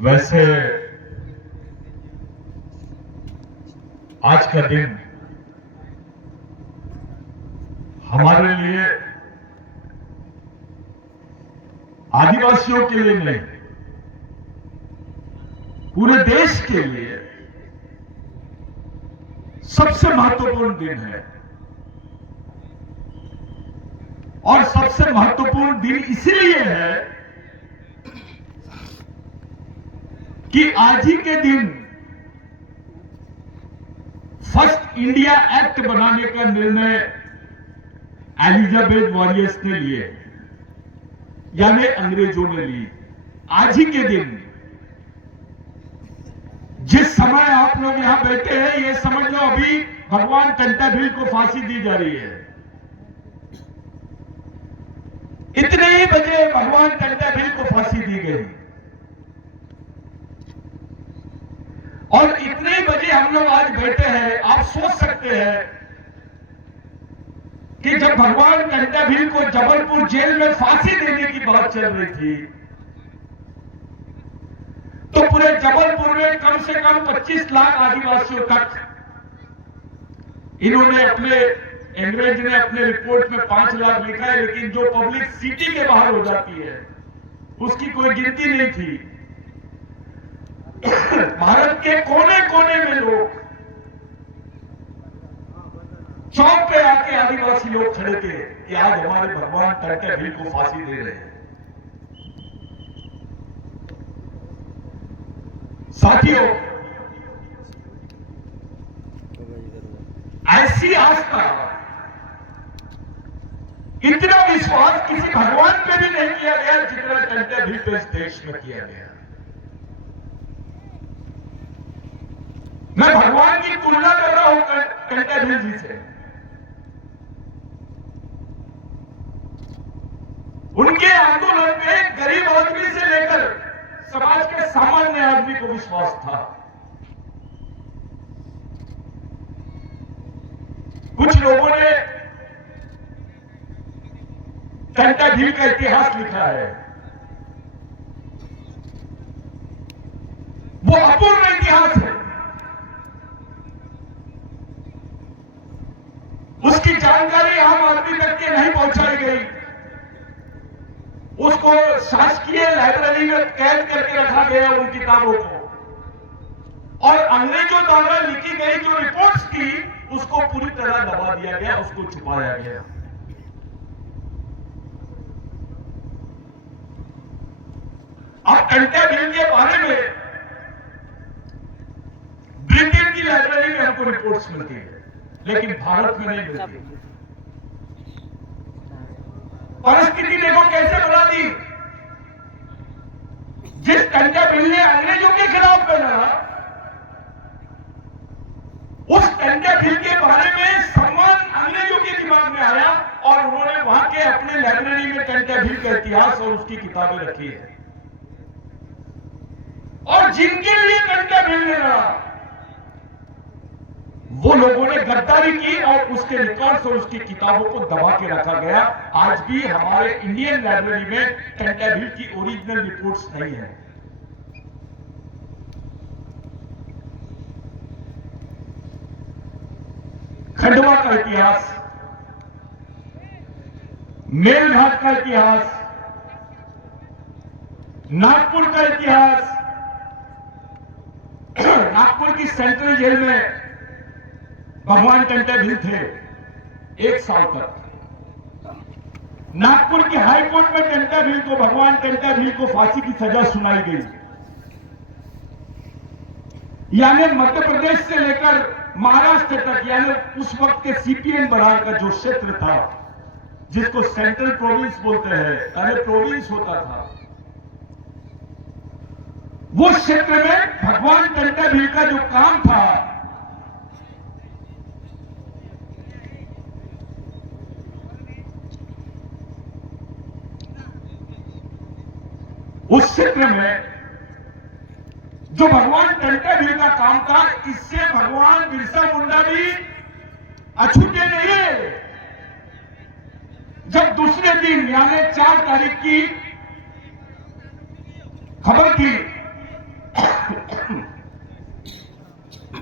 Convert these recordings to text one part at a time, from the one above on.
वैसे आज का दिन हमारे लिए, आदिवासियों के लिए नहीं, पूरे देश के लिए सबसे महत्वपूर्ण दिन है। और सबसे महत्वपूर्ण दिन इसलिए है कि आज ही के दिन फर्स्ट इंडिया एक्ट बनाने का निर्णय एलिजाबेथ वॉरियर्स ने लिए, यानी अंग्रेजों ने ली। आज ही के दिन, जिस समय आप लोग यहां बैठे हैं, ये समझ लो अभी भगवान कंटाभिल को फांसी दी जा रही है। इतने ही बजे भगवान कंटाभिल को फांसी दी गई और इतने ही बजे हम लोग आज बैठे हैं। आप सोच सकते हैं कि जब भगवान कंटाभिल को जबलपुर जेल में फांसी देने की बात चल रही थी, तो पूरे जबलपुर में कम से कम 25 लाख आदिवासियों तक इन्होंने अंग्रेज ने अपने रिपोर्ट में 5 लाख लिखा है, लेकिन जो पब्लिक सिटी के बाहर हो जाती है उसकी कोई गिनती नहीं थी। भारत के कोने कोने में लोग, चौक पे आके आदिवासी लोग खड़े थे कि आज हमारे भगवान कंटाभिल को फांसी दे रहे हैं। साथियों, ऐसी आस्था, इतना विश्वास किसी भगवान पे भी नहीं किया गया जितना कंटाभिल पे इस देश में किया गया। मैं भगवान की तुलना कर रहा हूं कंटाभिल जी से। उनके आंदोलन में गरीब आदमी से लेकर समाज के सामान्य आदमी को विश्वास था। कुछ लोगों ने कंटाभिल का इतिहास लिखा है, वो अपूर्ण इतिहास है। उसकी जानकारी आम आदमी तक के नहीं पहुंचाई गई। उसको शासकीय लाइब्रेरी में कैद करके रखा गया उन किताबों को, और अंग्रेजों द्वारा लिखी गई जो रिपोर्ट्स थी उसको पूरी तरह दबा दिया गया, उसको छुपाया गया। अब कंटाभिल के बारे में ब्रिटेन की लाइब्रेरी में हमको रिपोर्ट्स मिलती है, लेकिन भारत में नहीं मिलती। परिस्थिति देखो कैसे बना दी। जिस कंटाभिल ने अंग्रेजों के खिलाफ में लड़ा, उस कंटाभिल के बारे में सम्मान अंग्रेजों के दिमाग में आया और उन्होंने वहां के अपने लाइब्रेरी में कंटाभिल का इतिहास और उसकी किताबें रखी है। और जिनके लिए कंटाभिल ने लड़ा, वो लोगों ने गद्दारी की और उसके रिकॉर्ड्स और उसकी किताबों को दबा के रखा गया। आज भी हमारे इंडियन लाइब्रेरी में कंटाभिल की ओरिजिनल रिपोर्ट्स नहीं है। खंडवा का इतिहास, मेलघाट का इतिहास, नागपुर का इतिहास, नागपुर की सेंट्रल जेल में भगवान कंटाभिल थे 1 साल तक। नागपुर की हाई कोर्ट में कंटाभिल को, भगवान कंटाभिल को फांसी की सजा सुनाई गई। यानी मध्य प्रदेश से लेकर महाराष्ट्र तक, यानी उस वक्त के सीपीएन बरार का जो क्षेत्र था, जिसको सेंट्रल प्रोविंस बोलते हैं, पहले प्रोविंस होता था, वो क्षेत्र में भगवान कंटाभिल का जो काम था, उस क्षेत्र में जो भगवान कंटाभिल का काम था, इससे भगवान बिरसा मुंडा भी अछूते नहीं है। जब दूसरे दिन यानी 4 तारीख की खबर थी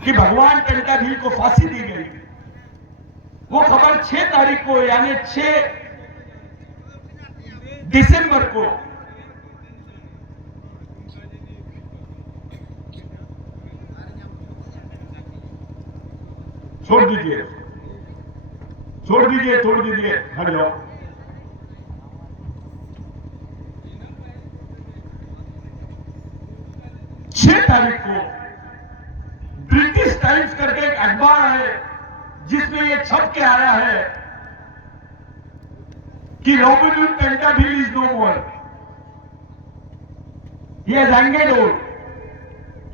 कि भगवान टंटा भील को फांसी दी गई, वो खबर 6 तारीख को यानी 6 दिसंबर को छोड़ दीजिए, हट जाओ। 6 तारीख को ब्रिटिश टाइम्स करके एक अखबार है जिसमें यह छप के आया है कि रॉबिन हुड पेंटाभिल इज नो मोर, ये रैंगेडोर,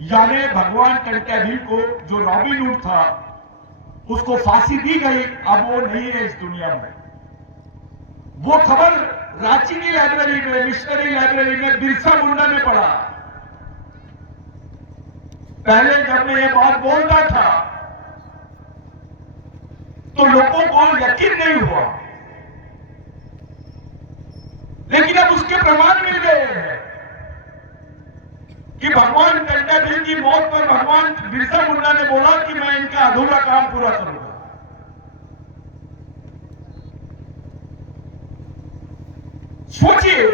यानी भगवान पेंटाभिल को जो रॉबिन हुड था उसको फांसी दी गई, अब वो नहीं है इस दुनिया में। वो खबर रांची की लाइब्रेरी में, मिशनरी लाइब्रेरी में बिरसा मुंडा ने पढ़ा। पहले जब मैं ये बात बोलता था तो लोगों को यकीन नहीं हुआ, लेकिन अब उसके प्रमाण मिल गए हैं कि भगवान पेंटाभिल की मौत पर भगवान बिरसा मुंडा ने बोला कि मैं इनका अधूरा काम पूरा करूंगा। सोचिए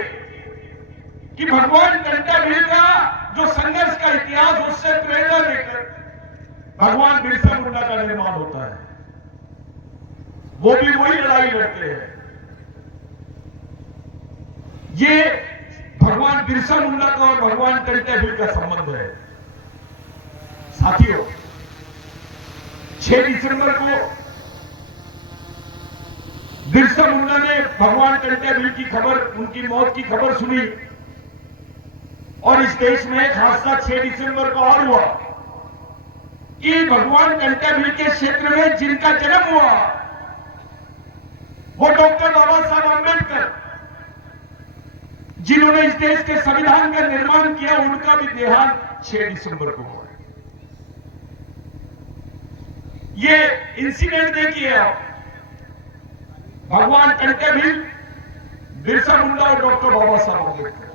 कि भगवान पेंटाभिल का जो संघर्ष का इतिहास, उससे प्रेरणा लेकर भगवान बिरसा मुंडा का निर्माण होता है। वो भी वही लड़ाई लड़ते हैं। ये भगवान बिरसा मुंडा का और भगवान पेंटाभिल का संबंध है। साथियों, 6 दिसंबर को बिरसा मुंडा ने भगवान पेंटाभिल की खबर, उनकी मौत की खबर सुनी और इस देश में एक हादसा 6 दिसंबर को और हुआ कि भगवान पेंटाभिल के क्षेत्र में जिनका जन्म हुआ वो डॉक्टर बाबा साहब अम्बेडकर, जिन्होंने इस देश के संविधान का निर्माण किया, उनका भी देहांत 6 दिसंबर को हुआ। ये इंसिडेंट देखिए आप, भगवान पेंटाभिल, बिरसा मुंडा और डॉक्टर बाबा साहब अम्बेडकर,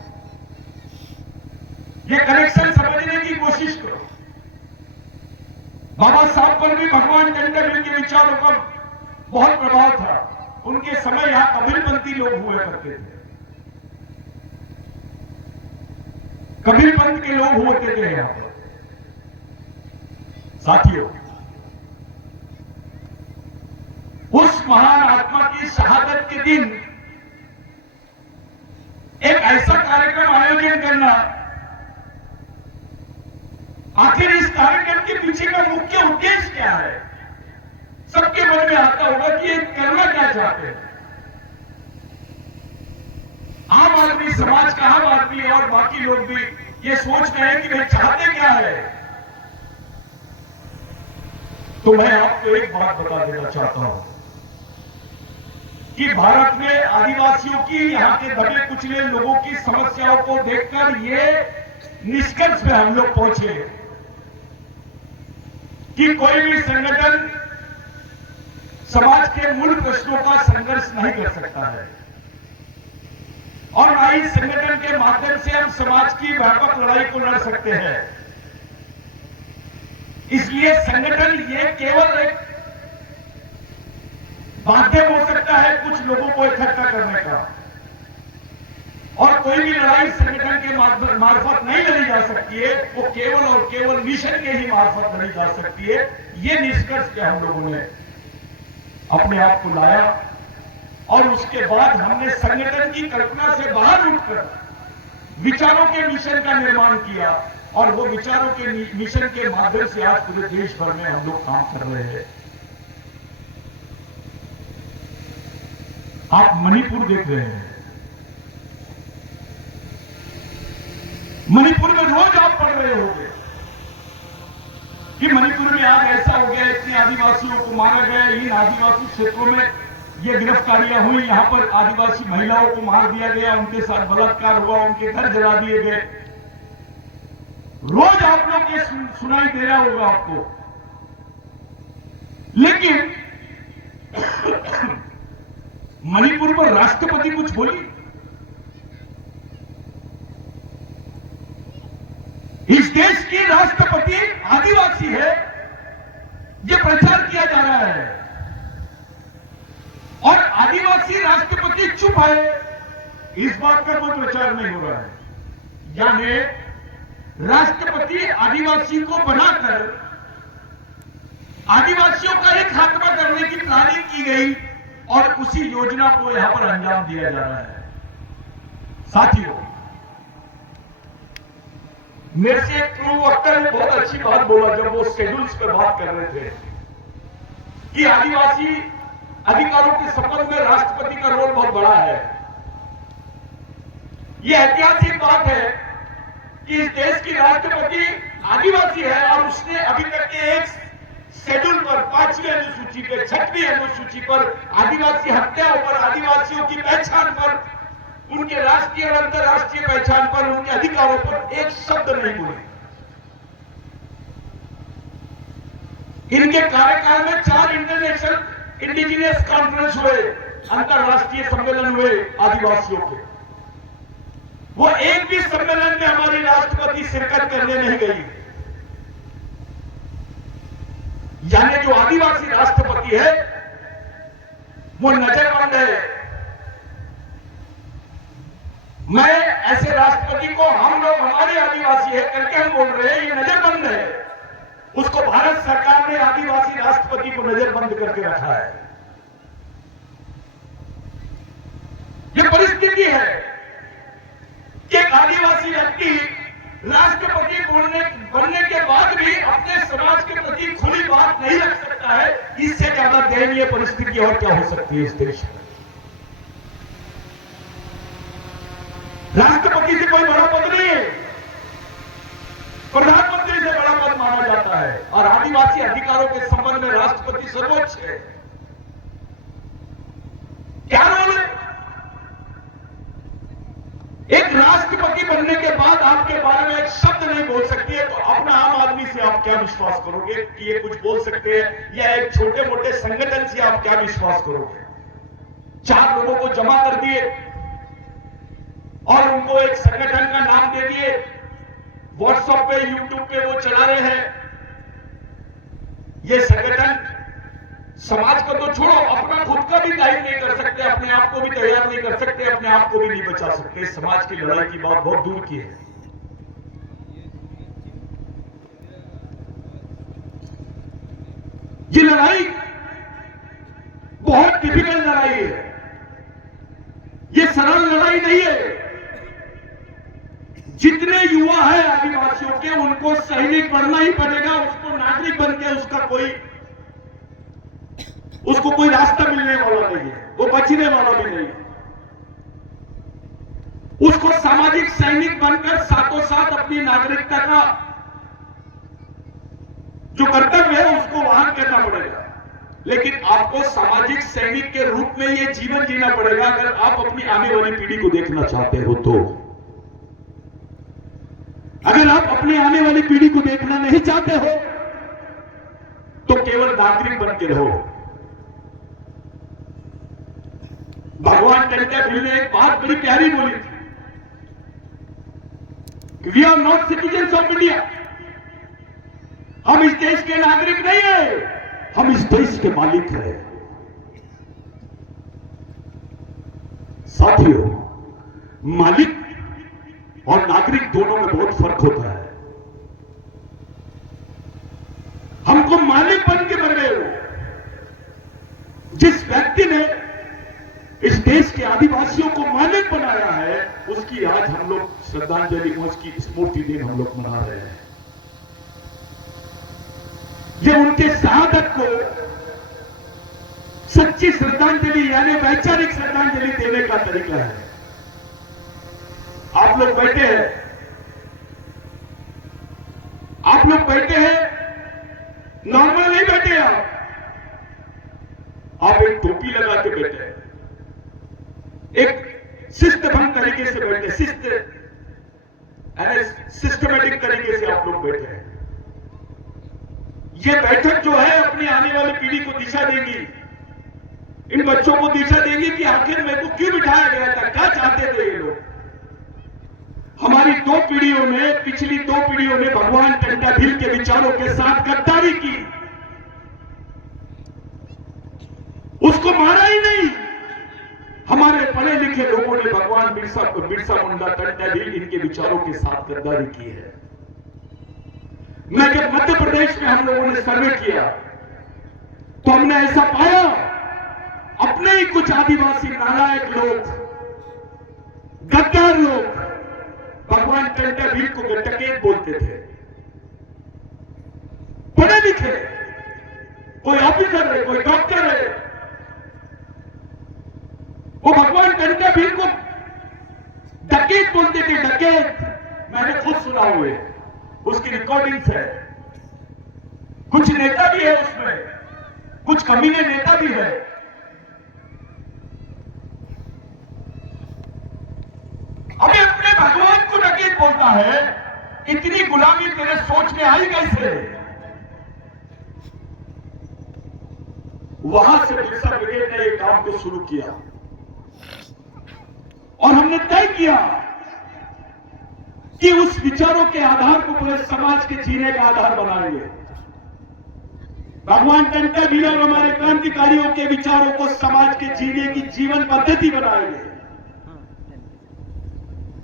ये कनेक्शन समझने की कोशिश करो। बाबा साहब पर भी भगवान पेंटाभिल के विचारों का बहुत प्रभाव था। उनके समय यहां कबीरपंथी लोग हुए करते थे, कबीरपंथ के लोग होते थे यहां पर। साथियों, उस महान आत्मा की शहादत के दिन एक ऐसा कार्यक्रम आयोजन करना, आखिर इस कार्यक्रम के पीछे का मुख्य उद्देश्य क्या है? सबके मन में आता होगा कि ये करना क्या चाहते हैं। आम आदमी, समाज का आम आदमी और बाकी लोग भी ये सोच रहे हैं कि भाई चाहते क्या है। तो मैं आपको एक बात बता देना चाहता हूं कि भारत में आदिवासियों की, यहां के दबे कुचले लोगों की समस्याओं को देखकर ये निष्कर्ष पे हम लोग पहुंचे कि कोई भी संगठन समाज के मूल प्रश्नों का संघर्ष नहीं कर सकता है और ना ही संगठन के माध्यम से हम समाज की व्यापक लड़ाई को लड़ सकते हैं। इसलिए संगठन ये केवल एक माध्यम हो सकता है कुछ लोगों को इकट्ठा करने का, और कोई भी लड़ाई संगठन के मार्फत नहीं लड़ी जा सकती है, वो केवल और केवल मिशन के ही मार्फत लड़ी जा सकती है। ये निष्कर्ष के हम लोगों ने अपने आप को लाया और उसके बाद हमने संगठन की कल्पना से बाहर उठकर विचारों के मिशन का निर्माण किया और वो विचारों के मिशन के माध्यम से आज पूरे देश भर में हम लोग काम कर रहे हैं। आप मणिपुर देख रहे हैं, मणिपुर में रोज आप पढ़ रहे होंगे कि मणिपुर में आज ऐसा हो गया, इतने आदिवासियों को मारा गया, इन आदिवासी क्षेत्रों में ये गिरफ्तारियां हुई, यहां पर आदिवासी महिलाओं को मार दिया गया, उनके साथ बलात्कार हुआ, उनके घर जला दिए गए। रोज आप लोग ये सुनाई दे रहा होगा आपको। लेकिन मणिपुर में राष्ट्रपति कुछ बोली? इस देश की राष्ट्रपति आदिवासी है ये प्रचार किया जा रहा है और आदिवासी राष्ट्रपति चुप है, इस बात का कोई प्रचार नहीं हो रहा है। यानी राष्ट्रपति आदिवासी को बनाकर आदिवासियों का एक खात्मा करने की प्लानिंग की गई और उसी योजना को यहां पर अंजाम दिया जा रहा है। साथियों, मेरे से एक प्रवक्ता ने बहुत अच्छी बात बोला जब वो शेड्यूल्स पर बात कर रहे थे कि आदिवासी अधिकारों के संबंध में राष्ट्रपति का रोल बहुत बड़ा है। यह ऐतिहासिक बात है कि इस देश की राष्ट्रपति आदिवासी है और उसने अभी तक के एक शेड्यूल पर 5वीं अनुसूची पर 6वीं अनुसूची पर आदिवासी हत्याओं पर, आदिवासियों की पहचान पर, उनके राष्ट्रीय और अंतर्राष्ट्रीय पहचान पर, उनके अधिकारों पर एक शब्द नहीं बोले। इनके कार्यकाल में 4 इंटरनेशनल इंडिजिनियस कॉन्फ्रेंस हुए, अंतर्राष्ट्रीय सम्मेलन हुए आदिवासियों के। वो एक भी सम्मेलन में हमारी राष्ट्रपति शिरकत करने नहीं गई। यानी जो आदिवासी राष्ट्रपति है वो नजरबंद है। मैं ऐसे राष्ट्रपति को हम लोग हमारे आदिवासी है करके हम बोल रहे हैं, ये नजरबंद है। उसको भारत सरकार ने आदिवासी राष्ट्रपति को नजरबंद करके रखा है। ये परिस्थिति है कि एक आदिवासी व्यक्ति राष्ट्रपति बनने के बाद भी अपने समाज के प्रति खुली बात नहीं रख सकता है। इससे ज्यादा दयनीय परिस्थिति और क्या हो सकती है इस देश में। राष्ट्रपति से कोई बड़ा पद नहीं है, प्रधानमंत्री से बड़ा पद माना जाता है और आदिवासी अधिकारों के संबंध में राष्ट्रपति सर्वोच्च है। क्या रोल है? एक राष्ट्रपति बनने के बाद आपके बारे में एक शब्द नहीं बोल सकती है, तो अपना आम आदमी से आप क्या विश्वास करोगे कि ये कुछ बोल सकते हैं, या एक छोटे मोटे संगठन से आप क्या विश्वास करोगे? 4 लोगों को जमा कर दिए और उनको एक संगठन का नाम दे दिए, व्हाट्सएप पे, यूट्यूब पे वो चला रहे हैं। ये संगठन समाज को तो छोड़ो, अपना खुद का भी दायित्व नहीं कर सकते, अपने आप को भी तैयार नहीं कर सकते, अपने आप को भी नहीं बचा सकते। समाज की लड़ाई की बात बहुत दूर की है। ये लड़ाई बहुत डिफिकल्ट लड़ाई है, ये सरल लड़ाई नहीं है। जितने युवा हैं आदिवासियों के, उनको सैनिक बनना ही पड़ेगा। उसको नागरिक बन के उसको कोई रास्ता मिलने वाला नहीं है, वो बचने वाला भी नहीं है। उसको सामाजिक सैनिक बनकर साथों साथ अपनी नागरिकता का जो कर्तव्य है उसको वहन करना पड़ेगा। लेकिन आपको सामाजिक सैनिक के रूप में ये जीवन जीना पड़ेगा अगर आप अपनी आने वाली पीढ़ी को देखना चाहते हो तो। अगर आप अपनी आने वाली पीढ़ी को देखना नहीं चाहते हो तो केवल नागरिक बन के रहो। भगवान टंट्याभिल ने एक बात बड़ी प्यारी बोली थी, we are not citizens of India. हम इस देश के नागरिक नहीं है, हम इस देश के मालिक हैं। साथियों, मालिक और नागरिक दोनों में बहुत फर्क होता है। हमको मालिक बन के मर गए हो। जिस व्यक्ति ने इस देश के आदिवासियों को मालिक बनाया है, उसकी आज हम लोग श्रद्धांजलि, उसकी स्मृति दिन हम लोग मना रहे हैं। ये उनके शहादत को सच्ची श्रद्धांजलि यानी वैचारिक श्रद्धांजलि देने का तरीका है। आप लोग बैठे हैं, नॉर्मल नहीं बैठे आप एक टोपी लगा के बैठे हैं, एक शिस्तबद्ध तरीके से बैठे, सिस्टमेटिक तरीके से आप लोग बैठे हैं। ये बैठक जो है अपनी आने वाली पीढ़ी को दिशा देगी, इन बच्चों को दिशा देगी कि आखिर मेरे को क्यों बिठाया गया था, क्या चाहते थे ये लोग। हमारी 2 पीढ़ियों में, पिछली 2 पीढ़ियों में भगवान टंट्याभिल के विचारों के साथ गद्दारी की, उसको मारा ही नहीं। हमारे पढ़े लिखे लोगों ने भगवान बिरसा मुंडा, टंटा भील, इनके विचारों के साथ गद्दारी की है। मैं जब मध्य प्रदेश में हम लोगों ने सर्वे किया तो हमने ऐसा पाया, अपने ही कुछ आदिवासी नालायक लोग, गद्दार लोग भगवान टंटा भील को डकैत बोलते थे। पढ़े लिखे, कोई ऑफिसर है, कोई डॉक्टर है, वो भगवान टंटा भील को डकैत बोलते थे, डकैत। मैंने खुद सुना हुए, उसकी रिकॉर्डिंग्स है। कुछ नेता भी है उसमें, कुछ कमीने नेता भी है। अबे अपने भगवान को डकैत बोलता है, इतनी गुलामी तेरे सोच में आई कैसे? वहां से बिरसा ब्रिगेड ने एक काम को शुरू किया और हमने तय किया कि उस विचारों के आधार को पूरे समाज के जीने का आधार बनाएंगे। भगवान टंटा भील और हमारे क्रांतिकारियों के विचारों को समाज के जीने की जीवन पद्धति बनाएंगे।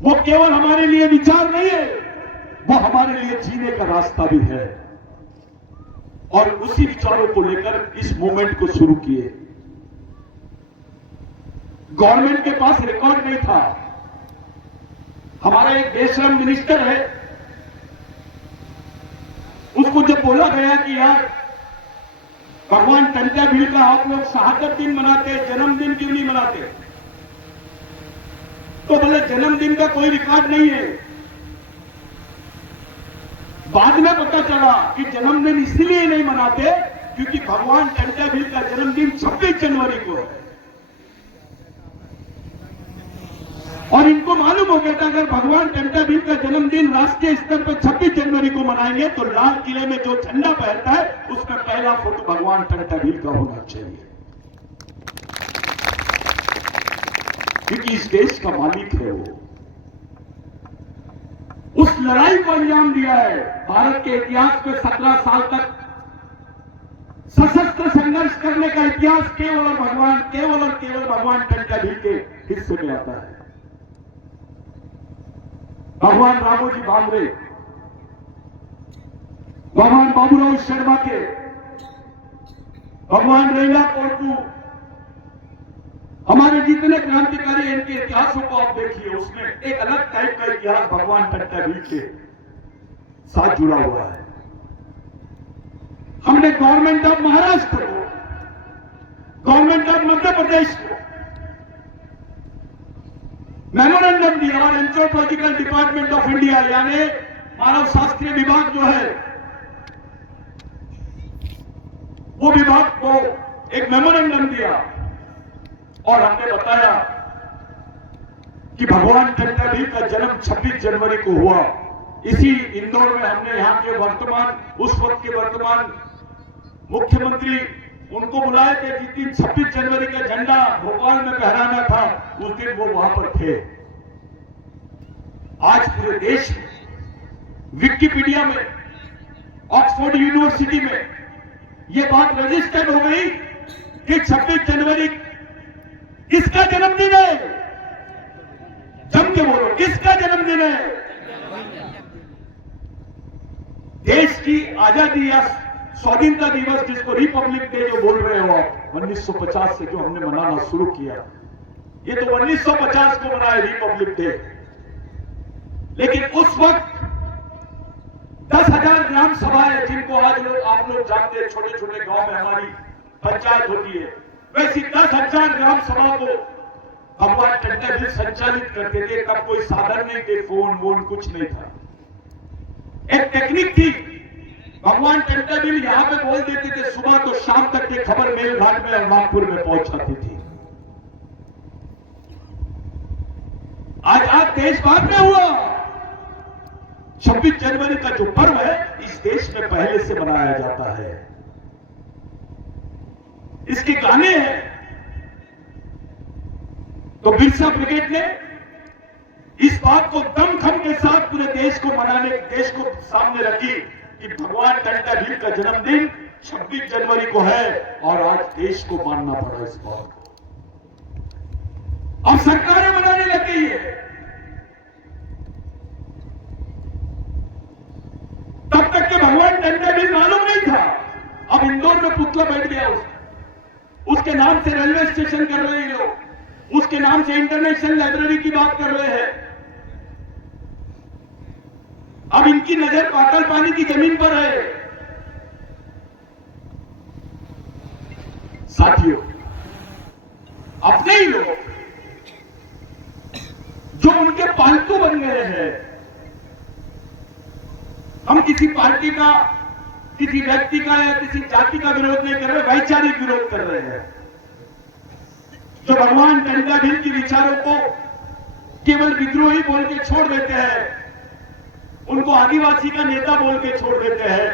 वो केवल हमारे लिए विचार नहीं है, वो हमारे लिए जीने का रास्ता भी है। और उसी विचारों को लेकर इस मूवमेंट को शुरू किए। गवर्नमेंट के पास रिकॉर्ड नहीं था। हमारा एक देशराम मिनिस्टर है, उसको जब बोला गया कि यार भगवान टंटा भील का आप लोग शहादत दिन मनाते, जन्मदिन क्यों नहीं मनाते? तो बोले जन्मदिन का कोई रिकॉर्ड नहीं है। बाद में पता चला कि जन्मदिन इसलिए नहीं मनाते क्योंकि भगवान टंटा भील का जन्मदिन 26 जनवरी को है। और इनको मालूम हो गया था अगर भगवान टंटा भील का जन्मदिन राष्ट्रीय स्तर पर 26 जनवरी को मनाएंगे तो लाल किले में जो झंडा फहरता है उसका पहला फोटो भगवान टंटा भील का होना चाहिए, क्योंकि इस देश का मालिक है वो। उस लड़ाई को अंजाम दिया है। भारत के इतिहास में 17 साल तक सशस्त्र संघर्ष करने का इतिहास केवल और केवल भगवान टंटा भील के हिस्से में आता है। भगवान रामोजी भांगरे, भगवान बाबूराव शर्मा के, भगवान रैला कोटू, हमारे जितने क्रांतिकारी हैं, इनके इतिहासों को आप देखिए, उसमें एक अलग टाइप का इतिहास भगवान टंटा भील के साथ जुड़ा हुआ है। हमने गवर्नमेंट ऑफ महाराष्ट्र को, गवर्नमेंट ऑफ मध्य प्रदेश को मेमोरेंडम दिया और एंथ्रोपोलॉजिकल डिपार्टमेंट ऑफ इंडिया यानी मानव शास्त्रीय विभाग जो है, वो विभाग को एक मेमोरेंडम दिया और हमने बताया कि भगवान टंटा भील का जन्म 26 जनवरी को हुआ। इसी इंदौर में हमने यहां के उस वक्त के वर्तमान मुख्यमंत्री उनको बुलाए थे जिस दिन 26 जनवरी का झंडा भोपाल में फहराना था, उस दिन वो वहां पर थे। आज पूरे देश में, विकिपीडिया में, ऑक्सफोर्ड यूनिवर्सिटी में ये बात रजिस्टर्ड हो गई कि 26 जनवरी किसका जन्मदिन है? जम के बोलो, किसका जन्मदिन है? देश की आजादी या स्वाधीनता दिवस, जिसको रिपब्लिक डे जो बोल रहे हो आप, 1950 से जो हमने मनाना शुरू किया, ये तो 1950 को मनाया रिपब्लिक डे। लेकिन उस वक्त 10,000 ग्राम सभाएं, जिनको आज आप लोग जानते हैं, छोटे छोटे गांव में हमारी पंचायत होती है, वैसी 10,000 ग्राम सभा को भगवान टंटा भील संचालित करते थे। तब कोई साधन नहीं थे, फोन वोन कुछ नहीं था। एक टेक्निक थी, भगवान टंटा भील यहां पे बोल देते थे, सुबह तो शाम तक की खबर मेलघाट में और नागपुर में पहुंच जाती थी। आज देश बाद में हुआ। 26 जनवरी का जो पर्व है इस देश में पहले से मनाया जाता है। इसके गाने हैं। तो बिरसा ब्रिगेड ने इस बात को दमखम के साथ पूरे देश को मनाने, देश को सामने रखी कि भगवान टंटा भील का जन्मदिन 26 जनवरी को है और आज देश को मानना पड़ा इस बात को। अब सरकारें बनाने लग गई है। तब तक के भगवान टंडन भी मालूम नहीं था। अब इंदौर में पुतला बैठ गया उसके नाम से रेलवे स्टेशन कर रहे हैं लोग, उसके नाम से इंटरनेशनल लाइब्रेरी की बात कर रहे हैं। अब इनकी नजर पागल पानी की जमीन पर है। साथियों, अपने ही लोग जो उनके पालतू बन गए हैं, हम किसी पार्टी का, किसी व्यक्ति का या किसी जाति का विरोध नहीं कर रहे, वैचारिक विरोध कर रहे हैं। जो भगवान टंडन भील के विचारों को केवल विद्रोही बोल के छोड़ देते हैं, उनको आदिवासी का नेता बोल के छोड़ देते हैं,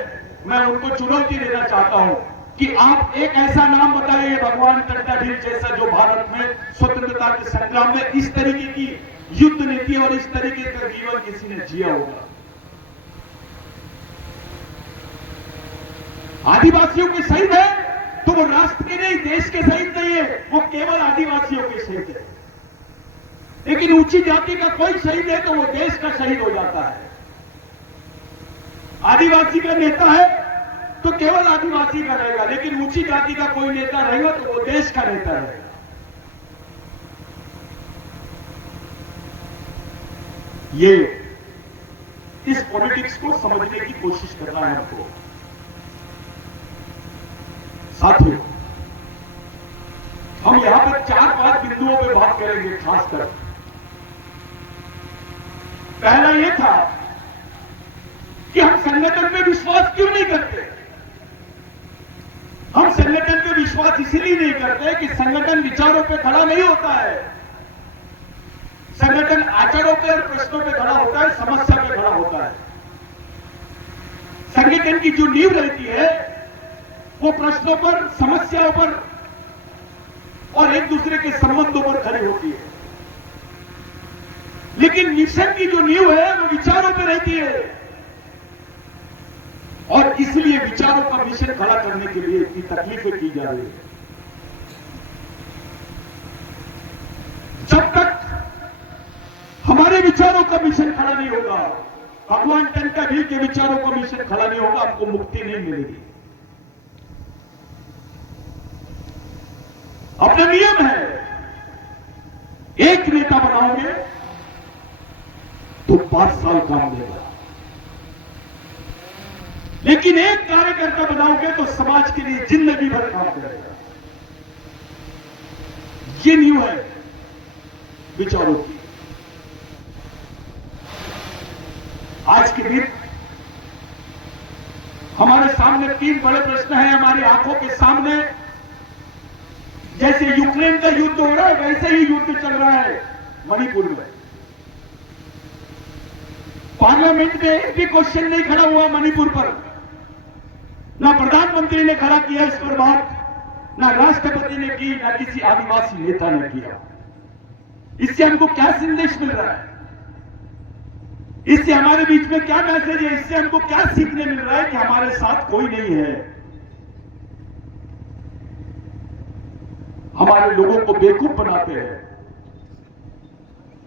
मैं उनको चुनौती देना चाहता हूं कि आप एक ऐसा नाम बताइए भगवान टंडन भील जैसा जो भारत में स्वतंत्रता के संग्राम में इस तरीके की युद्ध नीति और इस तरीके का जीवन किसी ने जिया होगा। आदिवासियों के शहीद है तो वो राष्ट्र के नहीं, देश के शहीद नहीं है, वो केवल आदिवासियों के शहीद है। लेकिन ऊंची जाति का कोई शहीद है तो वो देश का शहीद हो जाता है। आदिवासी का नेता है तो केवल आदिवासी का रहेगा, लेकिन ऊंची जाति का कोई नेता रहेगा तो वो देश का नेता रहेगा। ये इस पॉलिटिक्स को समझने की कोशिश करना है हमको। साथियों, हम यहां पर 4-5 बिंदुओं पे बात करेंगे खासकर। पहला यह था कि हम संगठन में विश्वास क्यों नहीं करते। हम संगठन पे विश्वास इसलिए नहीं करते कि संगठन विचारों पे खड़ा नहीं होता है, संगठन आचारों पे और प्रश्नों पे खड़ा होता है, समस्या पे खड़ा होता है। संगठन की जो नींव रहती है वो प्रश्नों पर, समस्याओं पर और एक दूसरे के संबंधों पर खड़ी होती है। लेकिन मिशन की जो नींव है वो विचारों पर रहती है और इसलिए विचारों का मिशन खड़ा करने के लिए इतनी तकलीफें की जा रही है। जब तक हमारे विचारों का मिशन खड़ा नहीं होगा, भगवान टंडन भील के विचारों का मिशन खड़ा नहीं होगा, आपको मुक्ति नहीं मिलेगी। अपना नियम है, एक नेता बनाओगे तो 5 साल काम देगा, लेकिन एक कार्यकर्ता बनाओगे तो समाज के लिए जिंदगी भर काम करेगा। ये नींव है विचारों की। आज के दिन हमारे सामने 3 बड़े प्रश्न हैं, हमारी आंखों के सामने। जैसे यूक्रेन का युद्ध हो रहा है वैसे ही युद्ध चल रहा है मणिपुर में। पार्लियामेंट में एक भी क्वेश्चन नहीं खड़ा हुआ मणिपुर पर, ना प्रधानमंत्री ने खड़ा किया इस पर बात, ना राष्ट्रपति ने की, ना किसी आदिवासी नेता ने किया। इससे हमको क्या संदेश मिल रहा है, इससे हमारे बीच में क्या मैसेज है, इससे हमको क्या सीखने मिल रहा है कि हमारे साथ कोई नहीं है। हमारे लोगों को बेवकूफ बनाते हैं,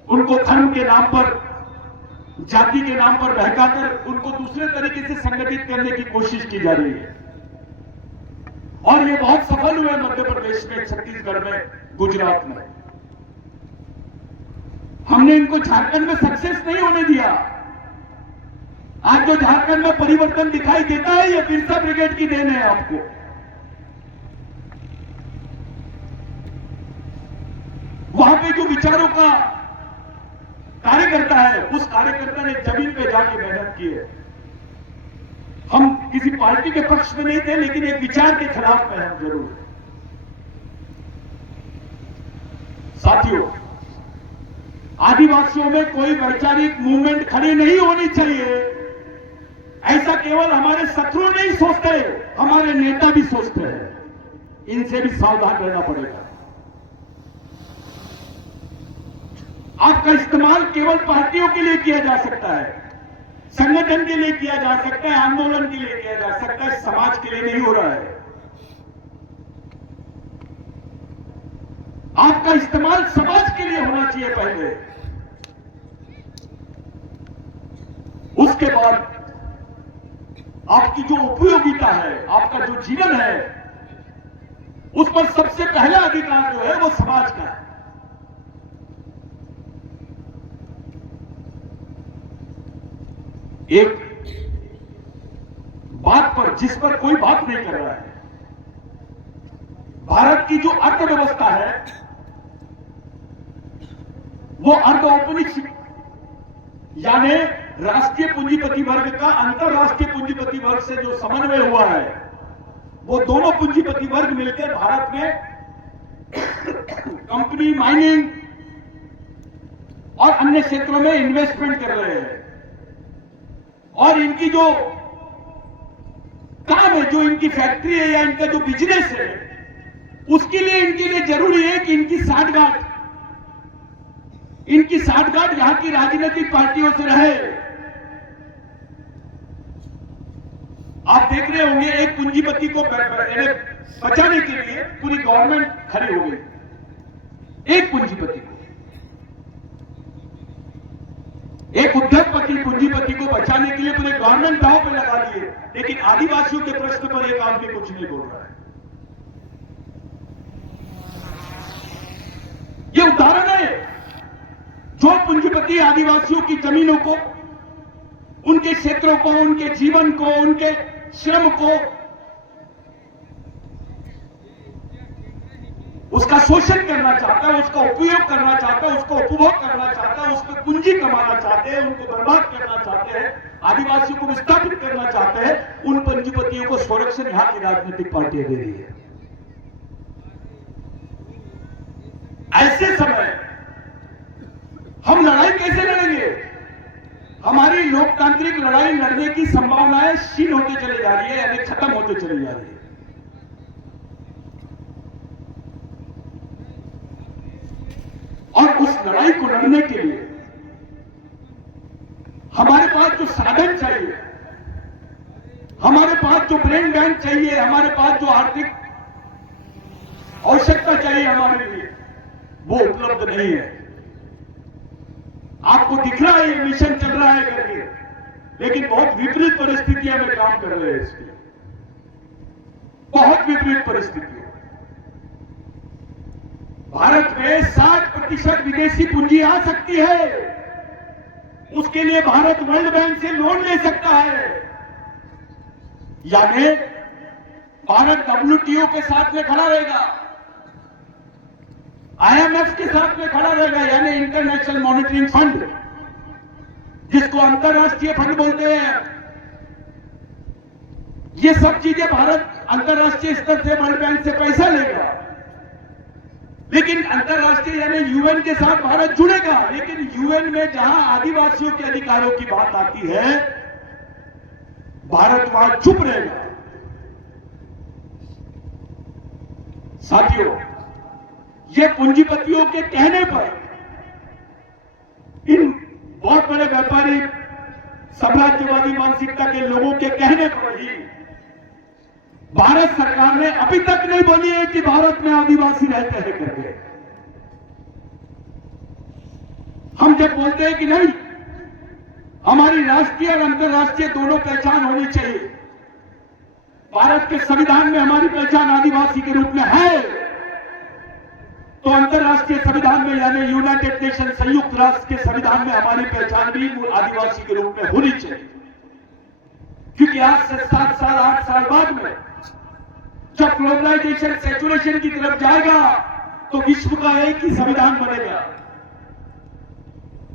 उनको धर्म के नाम पर, जाति के नाम पर बहकाकर उनको दूसरे तरीके से संगठित करने की कोशिश की जा रही है। और ये बहुत सफल हुए मध्य प्रदेश में, छत्तीसगढ़ में, गुजरात में। हमने इनको झारखंड में सक्सेस नहीं होने दिया। आज जो झारखंड में परिवर्तन दिखाई देता है ये बिरसा ब्रिगेड की देन है। आपको वहां पे जो विचारों का कार्यकर्ता है, उस कार्यकर्ता ने जमीन पे जाके मेहनत की है। हम किसी पार्टी के पक्ष में नहीं थे, लेकिन एक विचार के खिलाफ में हम जरूर हैं। साथियों, आदिवासियों में कोई वैचारिक मूवमेंट खड़ी नहीं होनी चाहिए, ऐसा केवल हमारे शत्रु नहीं सोचते, हमारे नेता भी सोचते हैं। इनसे भी सावधान रहना पड़ेगा। आपका इस्तेमाल केवल पार्टियों के लिए किया जा सकता है, संगठन के लिए किया जा सकता है, आंदोलन के लिए किया जा सकता है, समाज के लिए नहीं हो रहा है। आपका इस्तेमाल समाज के लिए होना चाहिए पहले, उसके बाद आपकी जो उपयोगिता है, आपका जो जीवन है, उस पर सबसे पहला अधिकार जो है वो समाज का है। एक बात पर, जिस पर कोई बात नहीं कर रहा है, भारत की जो अर्थव्यवस्था है वो अर्ध औपनिवेशिक, यानी राष्ट्रीय पूंजीपति वर्ग का अंतरराष्ट्रीय पूंजीपति वर्ग से जो समन्वय हुआ है, वो दोनों पूंजीपति वर्ग मिलकर भारत में कंपनी, माइनिंग और अन्य क्षेत्रों में इन्वेस्टमेंट कर रहे हैं। और इनकी जो काम है, जो इनकी फैक्ट्री है या इनका जो बिजनेस है, उसके लिए जरूरी है कि इनकी साठगांठ यहां की राजनीतिक पार्टियों से रहे। आप देख रहे होंगे, एक पूंजीपति को बचाने के लिए पूरी गवर्नमेंट खड़ी हो गई। एक पूंजीपति को, एक उद्योगपति पूंजीपति को बचाने के लिए पूरे गवर्नमेंट दांव पे लगा दिए, लेकिन आदिवासियों के प्रश्न पर एक आदमी कुछ नहीं बोल रहा है। ये उदाहरण है, जो पूंजीपति आदिवासियों की जमीनों को, उनके क्षेत्रों को, उनके जीवन को, उनके श्रम को, उसका शोषण करना चाहता है, उसका उपयोग करना चाहता है, उसको उपभोग करना चाहता है, उस पर पूंजी कमाना चाहते हैं, उनको बर्बाद करना चाहते हैं, आदिवासियों को विस्थापित करना चाहते हैं, उन पूंजीपतियों को संरक्षण यहां की राजनीतिक पार्टियां दे रही है। ऐसे समय हम लड़ाई कैसे लड़ेंगे? हमारी लोकतांत्रिक लड़ाई लड़ने की संभावनाएं क्षीण होते चली जा रही है, यानी खत्म होते चली जा रही है। और उस लड़ाई को लड़ने के लिए हमारे पास जो साधन चाहिए, हमारे पास जो ब्रेन बैंक चाहिए, हमारे पास जो आर्थिक आवश्यकता चाहिए हमारे लिए, वो उपलब्ध नहीं है। आपको दिख रहा है ये मिशन चल रहा है करके, लेकिन बहुत विपरीत परिस्थितियां में काम कर रहे हैं इसके, बहुत विपरीत परिस्थितियां। भारत में 60% विदेशी पूंजी आ सकती है, उसके लिए भारत वर्ल्ड बैंक से लोन ले सकता है, यानी भारत WTO के साथ में खड़ा रहेगा, IMF के साथ में खड़ा रहेगा, यानी इंटरनेशनल मॉनिटरिंग फंड, जिसको अंतरराष्ट्रीय फंड बोलते हैं। ये सब चीजें भारत अंतरराष्ट्रीय स्तर से वर्ल्ड बैंक से पैसा लेगा, लेकिन अंतरराष्ट्रीय यानी UN के साथ भारत जुड़ेगा, लेकिन UN में जहां आदिवासियों के अधिकारों की बात आती है, भारत वहां चुप रहेगा। साथियों, ये पूंजीपतियों के कहने पर, इन बहुत बड़े व्यापारी साम्राज्यवादी मानसिकता के लोगों के कहने पर ही भारत सरकार ने अभी तक नहीं बोली है कि भारत में आदिवासी रहते हैं करके। हम जब बोलते हैं कि नहीं, हमारी राष्ट्रीय और अंतर्राष्ट्रीय दोनों पहचान होनी चाहिए, भारत के संविधान में हमारी पहचान आदिवासी के रूप में है, तो अंतर्राष्ट्रीय संविधान में यानी यूनाइटेड नेशन, संयुक्त राष्ट्र के संविधान में हमारी पहचान भी आदिवासी के रूप में होनी चाहिए। क्योंकि आज से 7 साल 8 साल बाद में जब ग्लोबलाइजेशन सैचुरेशन की तरफ जाएगा, तो विश्व का एक ही संविधान बनेगा।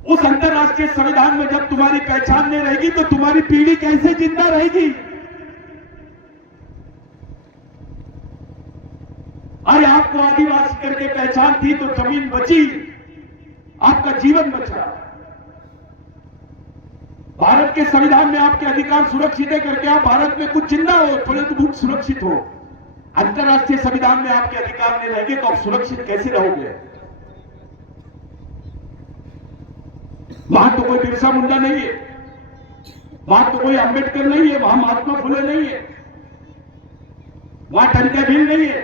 उस अंतर्राष्ट्रीय संविधान में जब तुम्हारी पहचान नहीं रहेगी, तो तुम्हारी पीढ़ी कैसे जिंदा रहेगी? अरे आपको आदिवासी करके पहचान थी तो जमीन बची, आपका जीवन बचा। भारत के संविधान में आपके अधिकार सुरक्षित है करके आप भारत में कुछ जिंदा हो, परंतु बहुत सुरक्षित हो। अंतर्राष्ट्रीय संविधान में आपके अधिकार नहीं रहेंगे तो आप सुरक्षित कैसे रहोगे? वहां तो कोई बिरसा मुंडा नहीं है, वहां तो कोई अंबेडकर नहीं है, वहां महात्मा फुले नहीं है, वहां टंटे भील नहीं है।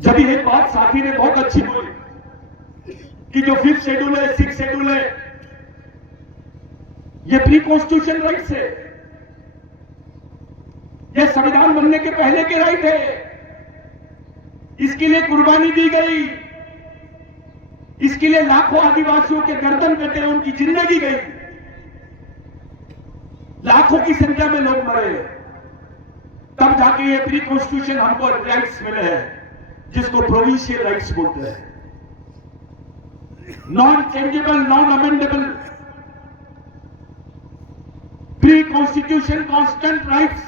जब एक बात साथी ने बहुत अच्छी बोली कि जो 5th शेड्यूल है, 6th शेड्यूल है, ये प्री कॉन्स्टिट्यूशन राइट्स है, ये संविधान बनने के पहले के राइट है, इसके लिए कुर्बानी दी गई, इसके लिए लाखों आदिवासियों के गर्दन कटे, उनकी जिंदगी गई, लाखों की संख्या में लोग मरे, तब जाके ये प्री कॉन्स्टिट्यूशन हमको राइट्स मिले हैं, जिसको प्रोविंशियल राइट्स बोलते हैं, non changeable, non amendable, pre constitution constant rights,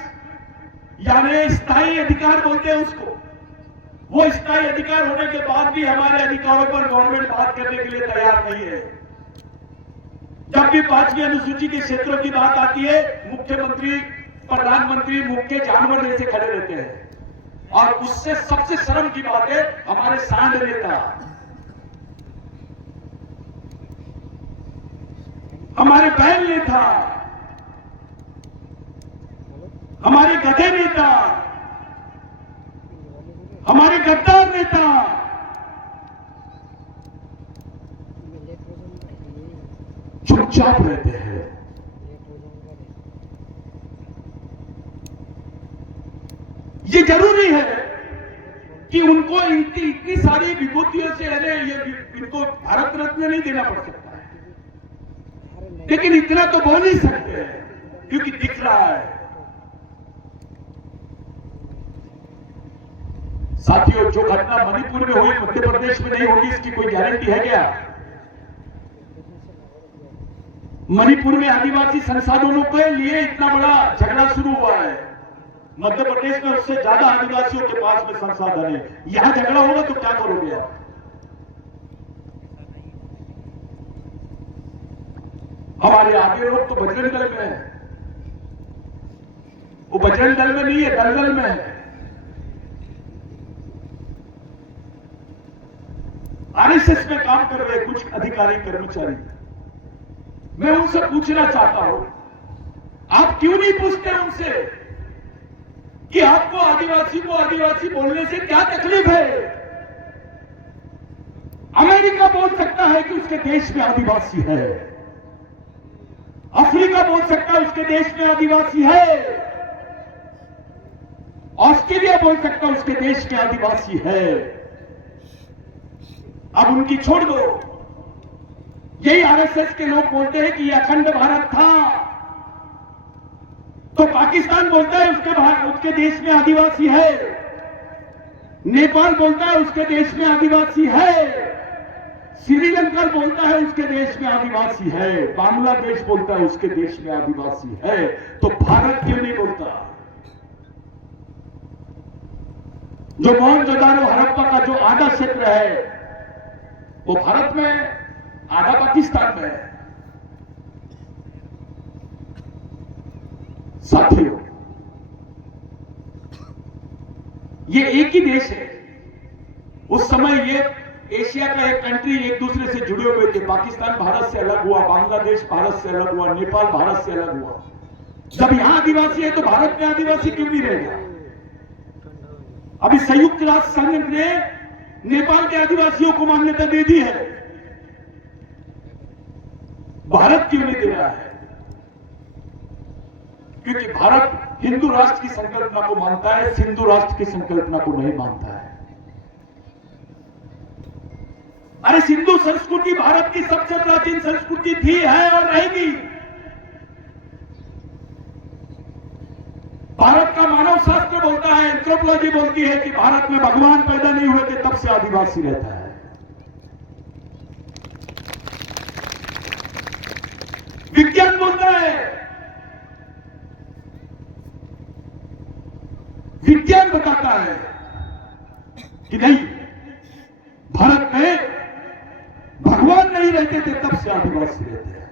यानी स्थायी अधिकार बोलते हैं उसको। वो स्थायी अधिकार होने के बाद भी हमारे अधिकारों पर गवर्नमेंट बात करने के लिए तैयार नहीं है। जब भी 5वीं अनुसूची के क्षेत्रों की बात आती है, मुख्यमंत्री, प्रधानमंत्री मुख के जानवर जैसे खड़े रहते हैं। और उससे सबसे शर्म की बात है, हमारे सांड नेता, हमारे बैल नेता, हमारे गधे नेता, हमारे गद्दार नेता चुपचाप रहते हैं। ये जरूरी है कि उनको इतनी सारी विभूतियों से, अरे ये इनको भारत रत्न नहीं देना पड़ सकता है, लेकिन इतना तो बोल ही सकते हैं क्योंकि दिख रहा है। साथियों, जो घटना मणिपुर में हुई मध्य प्रदेश में नहीं होगी, इसकी कोई गारंटी है क्या? मणिपुर में आदिवासी संसाधनों के लिए इतना बड़ा झगड़ा शुरू हुआ है, मध्य प्रदेश में उससे ज्यादा आदिवासियों के पास में संसाधन है, यहां झगड़ा होगा तो क्या करोगे आप? हमारे आगे लोग तो बजरंग दल में है, वो बजरंग दल में नहीं है, दलदल में है। आरएसएस में काम कर रहे कुछ अधिकारी कर्मचारी, मैं उनसे पूछना चाहता हूं, आप क्यों नहीं पूछते उनसे कि आपको आदिवासी को आदिवासी बोलने से क्या तकलीफ है? अमेरिका बोल सकता है कि उसके देश में आदिवासी है, अफ्रीका बोल सकता है उसके देश में आदिवासी है, ऑस्ट्रेलिया बोल सकता है उसके देश में आदिवासी है। अब उनकी छोड़ दो। यही आरएसएस के लोग बोलते हैं कि यह अखंड भारत था, तो पाकिस्तान बोलता है उसके देश में आदिवासी है, नेपाल बोलता है उसके देश में आदिवासी है, श्रीलंका बोलता है उसके देश में आदिवासी है, बांग्लादेश बोलता है उसके देश में आदिवासी है, तो भारत क्यों नहीं बोलता? जो मोहनजोदारो हड़प्पा का जो आधा क्षेत्र है वो भारत में, आधा पाकिस्तान में है। साथियों, ये एक ही देश है। उस समय ये एशिया का एक कंट्री एक दूसरे से जुड़े हुए थे। पाकिस्तान भारत से अलग हुआ, बांग्लादेश भारत से अलग हुआ, नेपाल भारत से अलग हुआ। जब यहां आदिवासी है तो भारत में आदिवासी क्यों नहीं रहेगा? अभी संयुक्त राष्ट्र संघ ने नेपाल के आदिवासियों को मान्यता दे दी है, भारत क्यों नहीं दे रहा है? क्योंकि भारत हिंदू राष्ट्र की संकल्पना को मानता है, सिंधु राष्ट्र की संकल्पना को नहीं मानता है। अरे सिंधु संस्कृति भारत की सबसे प्राचीन संस्कृति थी, है और रहेगी। भारत का मानव शास्त्र बोलता है, एंथ्रोपोलॉजी बोलती है कि भारत में भगवान पैदा नहीं हुए थे तब से आदिवासी रहता है। विज्ञान बोलता है, विज्ञान बताता है कि नहीं, भारत में भगवान नहीं रहते थे तब से आदिवासी रहते हैं।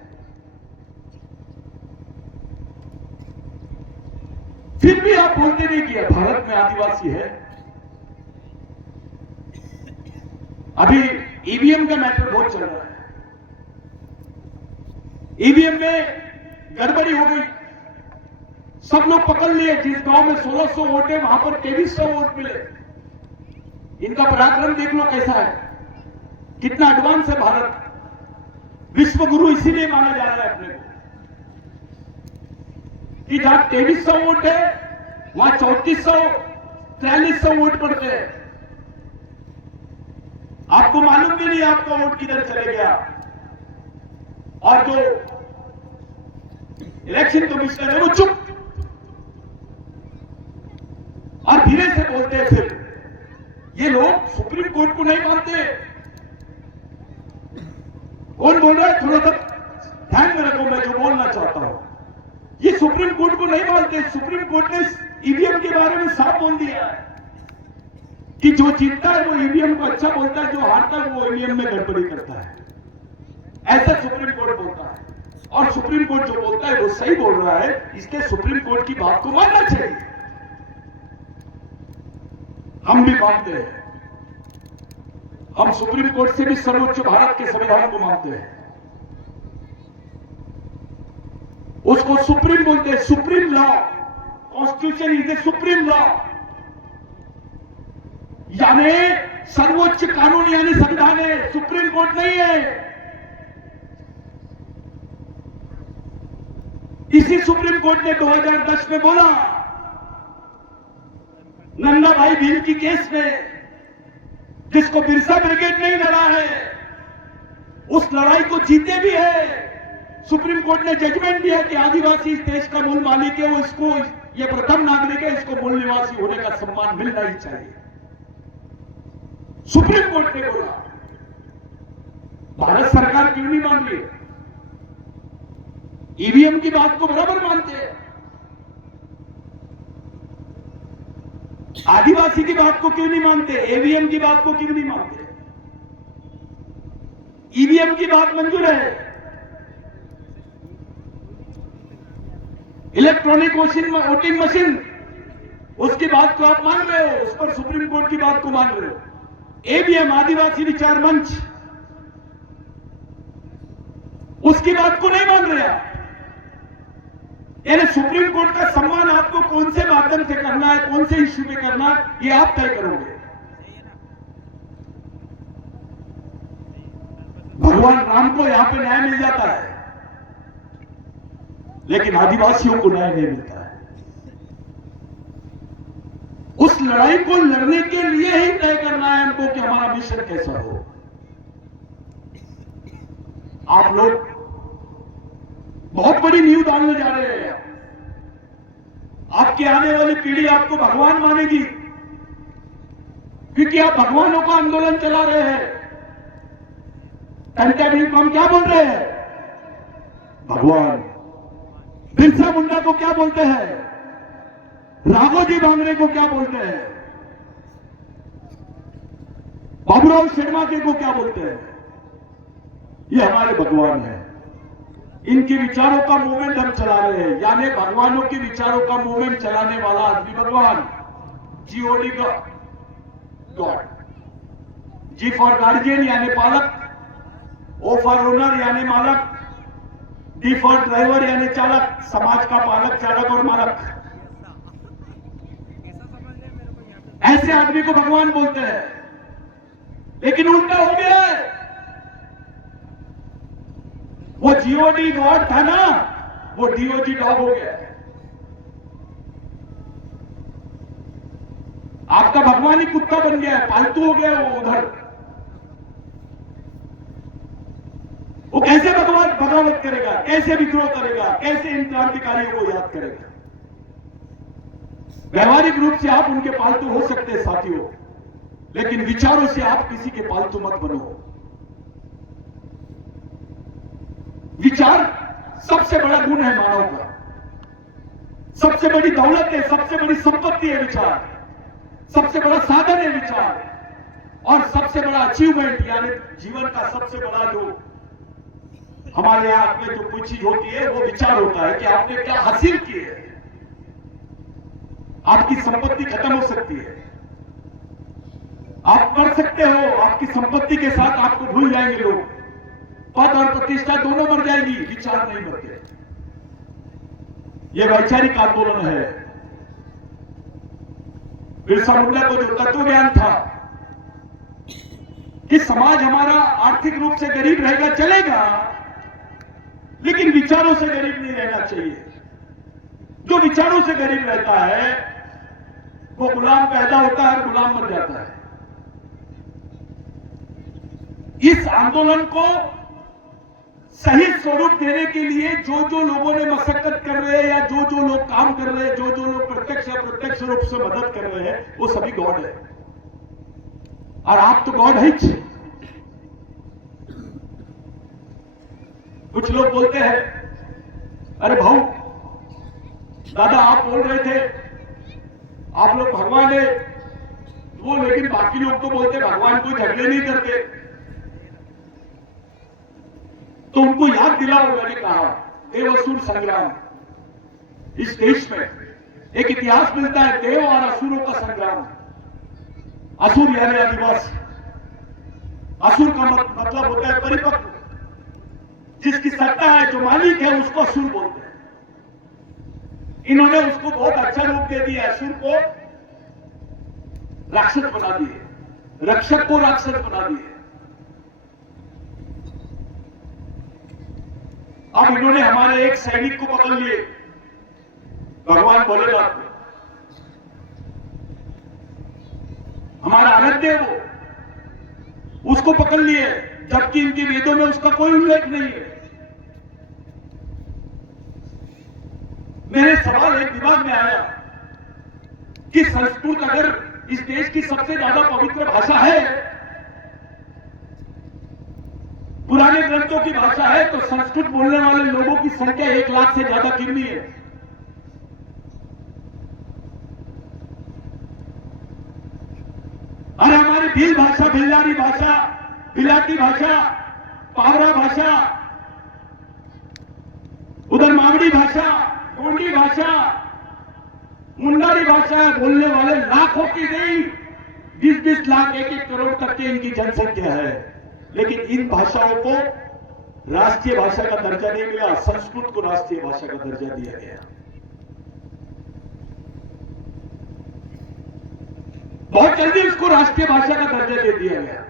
फिर भी आप बोलते नहीं कि भारत में आदिवासी है। अभी ईवीएम का मैटर बहुत चल रहा है। ईवीएम में गड़बड़ी हो गई, सब लोग पकड़ लिए। जिस गांव में 1600 वोट है वहां पर 2300 वोट मिले। इनका पराक्रम देख लो कैसा है, कितना एडवांस है भारत। विश्व गुरु इसीलिए माना जा रहा है अपने को कि जहां 2300 वोट है वहां 3400 4300 वोट पड़ते हैं। आपको मालूम भी नहीं आपका वोट किधर चले गया। और जो इलेक्शन कमिश्नर है वो चुप और धीरे से बोलते हैं। फिर ये लोग सुप्रीम कोर्ट को नहीं मानते। कौन बोल रहा है, थोड़ा सा ध्यान में रखो, मैं जो बोलना चाहता हूं। ये सुप्रीम कोर्ट को नहीं मानते। सुप्रीम कोर्ट ने ईवीएम के बारे में साफ बोल दिया है कि जो जीतता है वो ईवीएम को अच्छा बोलता है, जो हारता है वो ईवीएम में गड़बड़ी करता है। ऐसा सुप्रीम कोर्ट बोलता है। और सुप्रीम कोर्ट जो बोलता है वो सही बोल रहा है, इसलिए सुप्रीम कोर्ट की बात को मानना चाहिए। हम भी मानते हैं, हम सुप्रीम कोर्ट से भी सर्वोच्च भारत के संविधान को मानते हैं। उसको सुप्रीम बोलते हैं, supreme law. Constitution is a supreme law, यानी सर्वोच्च कानून यानी संविधान है, सुप्रीम कोर्ट नहीं है। इसी सुप्रीम कोर्ट ने 2010 में बोला, नंदा भाई भील की केस में, जिसको बिरसा ब्रिगेड नहीं लड़ा है, उस लड़ाई को जीते भी है। सुप्रीम कोर्ट ने जजमेंट दिया कि आदिवासी इस देश का मूल मालिक है, वो इसको, ये प्रथम नागरिक है, इसको मूल निवासी होने का सम्मान मिलना ही चाहिए। सुप्रीम कोर्ट ने बोला। भारत सरकार क्यों नहीं मान रही है? ईवीएम की बात को बराबर मानते हैं, आदिवासी की बात को क्यों नहीं मानते? ईवीएम की बात को क्यों नहीं मानते? ईवीएम की बात मंजूर है, इलेक्ट्रॉनिक वोटिंग मशीन, उसकी बात को आप मान रहे हो, उस पर सुप्रीम कोर्ट की बात को मान रहे हो। ईवीएम आदिवासी विचार मंच, उसकी बात को नहीं मान रहे आप। यानी सुप्रीम कोर्ट का सम्मान आपको कौन से माध्यम से करना है, कौन से इश्यू पे करना है, ये आप तय करोगे। भगवान राम को यहां पे न्याय मिल जाता है, लेकिन आदिवासियों को न्याय नहीं मिलता है। उस लड़ाई को लड़ने के लिए ही तय करना है हमको कि हमारा मिशन कैसा हो। आप लोग बहुत बड़ी नींव डालने जा रहे हैं। आपकी आने वाली पीढ़ी आपको भगवान मानेगी, क्योंकि आप भगवानों का आंदोलन चला रहे हैं। टंटा भील को हम क्या बोल रहे हैं? भगवान। बिरसा मुंडा को क्या बोलते हैं? राघोजी भांगरे को क्या बोलते हैं? बाबूराव शेरमाके को क्या बोलते हैं? ये हमारे भगवान हैं। इनके विचारों का मूवमेंट हम चला रहे हैं, यानी भगवानों के विचारों का मूवमेंट चलाने वाला आदमी भगवान। G O D god, G for guardian यानी पालक, ओ फॉर ओनर यानी मालक, डी फॉर ड्राइवर यानी चालक, समाज का पालक, चालक और मालक। ऐसे आदमी को भगवान बोलते हैं। लेकिन उल्टा हो गया है। वो जीओडी गॉड था ना, वो डीओजी डॉग हो गया। आपका भगवान ही कुत्ता बन गया है, पालतू हो गया वो उधर। वो कैसे भगवान बगावत करेगा, कैसे विद्रोह करेगा, कैसे इन क्रांतिकारियों को याद करेगा? व्यवहारिक रूप से आप उनके पालतू हो सकते हैं साथियों, लेकिन विचारों से आप किसी के पालतू मत बनो। विचार सबसे बड़ा गुण है मानव का, सबसे बड़ी दौलत है, सबसे बड़ी संपत्ति है विचार, सबसे बड़ा साधन है विचार, और सबसे बड़ा अचीवमेंट यानी जीवन का सबसे बड़ा जो हमारे यहां में जो कोई चीज होती है वो विचार होता है कि आपने क्या हासिल किए है। आपकी संपत्ति खत्म हो सकती है, आप कर सकते हो, आपकी संपत्ति के साथ आपको भूल जाएंगे लोग, पद और प्रतिष्ठा दोनों मर जाएगी, विचार नहीं मरते। यह वैचारिक आंदोलन है। बिरसा मुंडा को जो तत्व ज्ञान था कि समाज हमारा आर्थिक रूप से गरीब रहेगा, चलेगा, लेकिन विचारों से गरीब नहीं रहना चाहिए। जो विचारों से गरीब रहता है वो गुलाम पैदा होता है और गुलाम मर जाता है। इस आंदोलन को सही स्वरूप देने के लिए जो जो लोगों ने मशक्कत कर रहे हैं या जो जो लोग काम कर रहे हैं, जो जो लोग प्रत्यक्ष या प्रत्यक्ष रूप से मदद कर रहे हैं, वो सभी गॉड है। और आप तो गॉड है। कुछ लोग बोलते हैं, अरे भाऊ दादा आप बोल रहे थे आप लोग भगवान है वो, लेकिन बाकी लोग तो बोलते भगवान कोई झगड़े नहीं करते। तो उनको याद दिलाओ, मैंने कहा देव असुर संग्राम। इस देश में एक इतिहास मिलता है, देव और असुरों का संग्राम। असुर यानी आदिवासी। असुर का मतलब होता है परिपक्व, जिसकी सत्ता है, जो मालिक है, उसको असुर बोलते हैं। इन्होंने उसको बहुत अच्छा रूप दे दिया, असुर को राक्षस बना दिए, रक्षक को राक्षस बना दिए। अब इन्होंने हमारे एक सैनिक को पकड़ लिए, भगवान भोलेनाथ को, हमारा आराध्य है वो, उसको पकड़ लिए, जबकि इनके वेदों में उसका कोई उल्लेख नहीं है। मेरे सवाल एक दिमाग में आया कि संस्कृत अगर इस देश की सबसे ज्यादा पवित्र भाषा है, पुराने ग्रंथों की भाषा है, तो संस्कृत बोलने वाले लोगों की संख्या 1 लाख से ज्यादा कितनी है? और हमारी भील भाषा, भिल्लारी भाषा, बिलाटी भाषा, पावरा भाषा, उधर मावड़ी भाषा, गोंडी भाषा, मुंडारी भाषा बोलने वाले लाखों की नहीं, 20-20 लाख, 1-1 करोड़ तक की इनकी जनसंख्या है। लेकिन इन भाषाओं को राष्ट्रीय भाषा का दर्जा नहीं मिला, संस्कृत को राष्ट्रीय भाषा का दर्जा दिया गया। बहुत जल्दी उसको राष्ट्रीय भाषा का दर्जा दे दिया गया।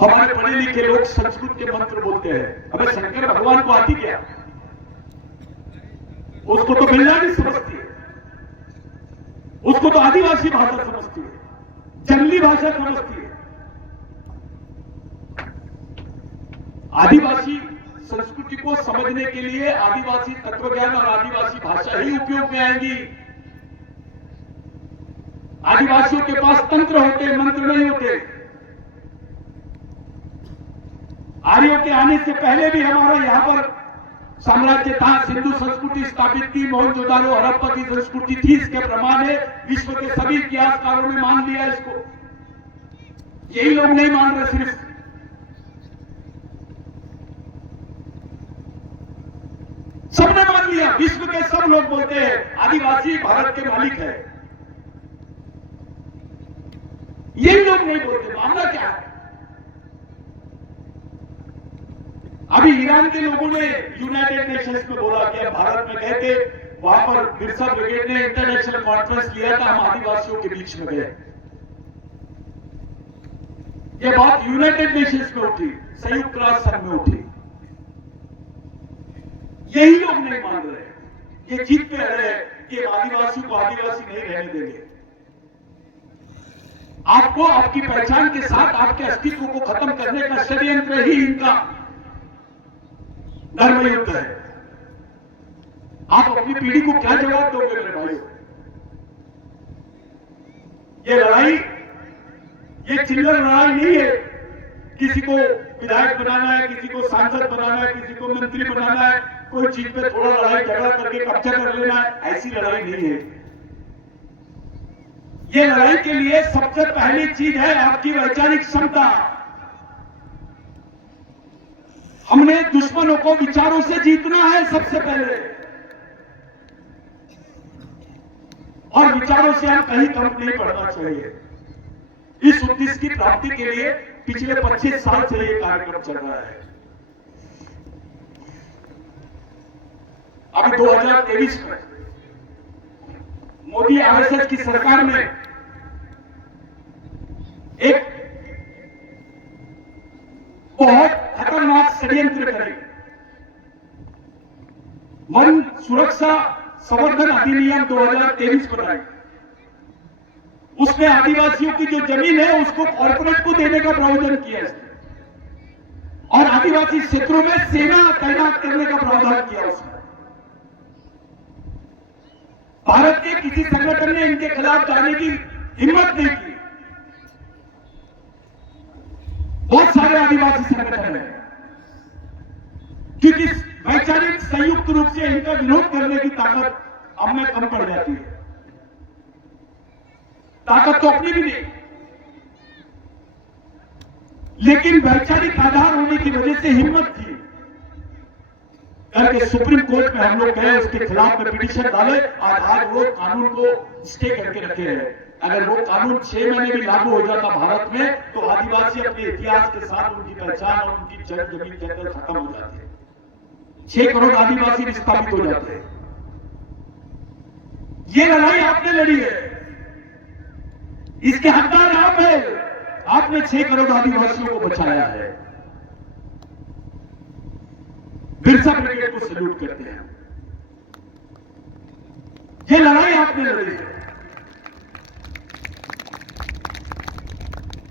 हमारे पढ़े लिखे लोग संस्कृत के मंत्र बोलते हैं। अबे शंकर भगवान को आती क्या? उसको तो बिल्लारी समझती है, उसको तो आदिवासी भाषा समझती है, जंगली भाषा समझती है। आदिवासी संस्कृति को समझने के लिए आदिवासी तत्वज्ञान और आदिवासी भाषा ही उपयोग में आएंगी। आदिवासियों के पास तंत्र होते, मंत्र नहीं होते। आर्यों के आने से पहले भी हमारा यहां पर साम्राज्य था, सिंधु संस्कृति स्थापित की, मोहनजोदारो हड़प्पा की संस्कृति थी। इसके प्रमाण है, विश्व के सभी इतिहासकारों ने मान लिया इसको। यही लोग नहीं मान रहे, सिर्फ सबने मान लिया। विश्व के सब लोग बोलते हैं आदिवासी भारत के मालिक है। यही लोग नहीं बोलते, मानना क्या है? अभी ईरान के लोगों ने यूनाइटेड नेशंस में बोला कि हम भारत में गए थे, वहां पर बिरसा ब्रिगेड ने इंटरनेशनल कॉन्फ्रेंस किया था, हम आदिवासियों के बीच में गए। ये बात यूनाइटेड नेशंस में उठी, संयुक्त राष्ट्र संघ में उठी। यही लोग नहीं मान रहे, ये जीत पे रहे हैं कि आदिवासी को आदिवासी नहीं रहने देंगे। आपको आपकी पहचान के साथ आपके अस्तित्व को खत्म करने का षड्यंत्र ही इनका धर्म युद्ध है। आप अपनी पीढ़ी को क्या जवाब दोगे मेरे भाइयों? ये लड़ाई, ये चिल्लर लड़ाई नहीं है। किसी को विधायक बनाना है, किसी को सांसद बनाना है, किसी को मंत्री बनाना है, कोई चीज पे थोड़ा लड़ाई झगड़ा करके कब्जा कर लेना है, ऐसी लड़ाई नहीं है। ये लड़ाई के लिए सबसे पहली चीज है आपकी वैचारिक क्षमता। हमने दुश्मनों को विचारों से जीतना है सबसे पहले, और विचारों से हम कहीं कम नहीं पड़ना चाहिए। इस उद्देश्य की प्राप्ति के लिए पिछले 25 साल से ये कार्यक्रम चल रहा है। अभी 2023 में मोदी आरएसएस की सरकार ने एक बहुत खतरनाक षड्यंत्र करे, वन सुरक्षा संवर्धन अधिनियम 2023 बनाई। उसमें आदिवासियों की जो जमीन है उसको कॉर्पोरेट को देने का प्रावधान किया इसने और आदिवासी क्षेत्रों में सेना तैनात करने का प्रावधान किया उसने। भारत के किसी संगठन ने इनके खिलाफ जाने की हिम्मत नहीं की। बहुत सारे आदिवासी संगठन हैं क्योंकि वैचारिक संयुक्त रूप से इनका विरोध करने की ताकत हम में कम पड़ जाती है। ताकत तो अपनी भी नहीं, लेकिन वैचारिक आधार होने की वजह से हिम्मत थी करके सुप्रीम कोर्ट में हम लोग गए, उसके खिलाफ में पिटीशन डाले और आज वो कानून को स्टे करके रखे हैं। अगर वो कानून 6 महीने भी लागू हो जाता भारत में तो आदिवासी अपने इतिहास के साथ उनकी पहचान और उनकी जमीन जंगल खत्म हो जाते हैं। 6 करोड़ आदिवासी विस्थापित हो जाते हैं। ये लड़ाई आपने लड़ी है, इसके हकदार आप हैं। आपने 6 करोड़ आदिवासियों को बचाया है। बिरसा ब्रिगेड को सैल्यूट करते हैं। ये लड़ाई आपने लड़ी है।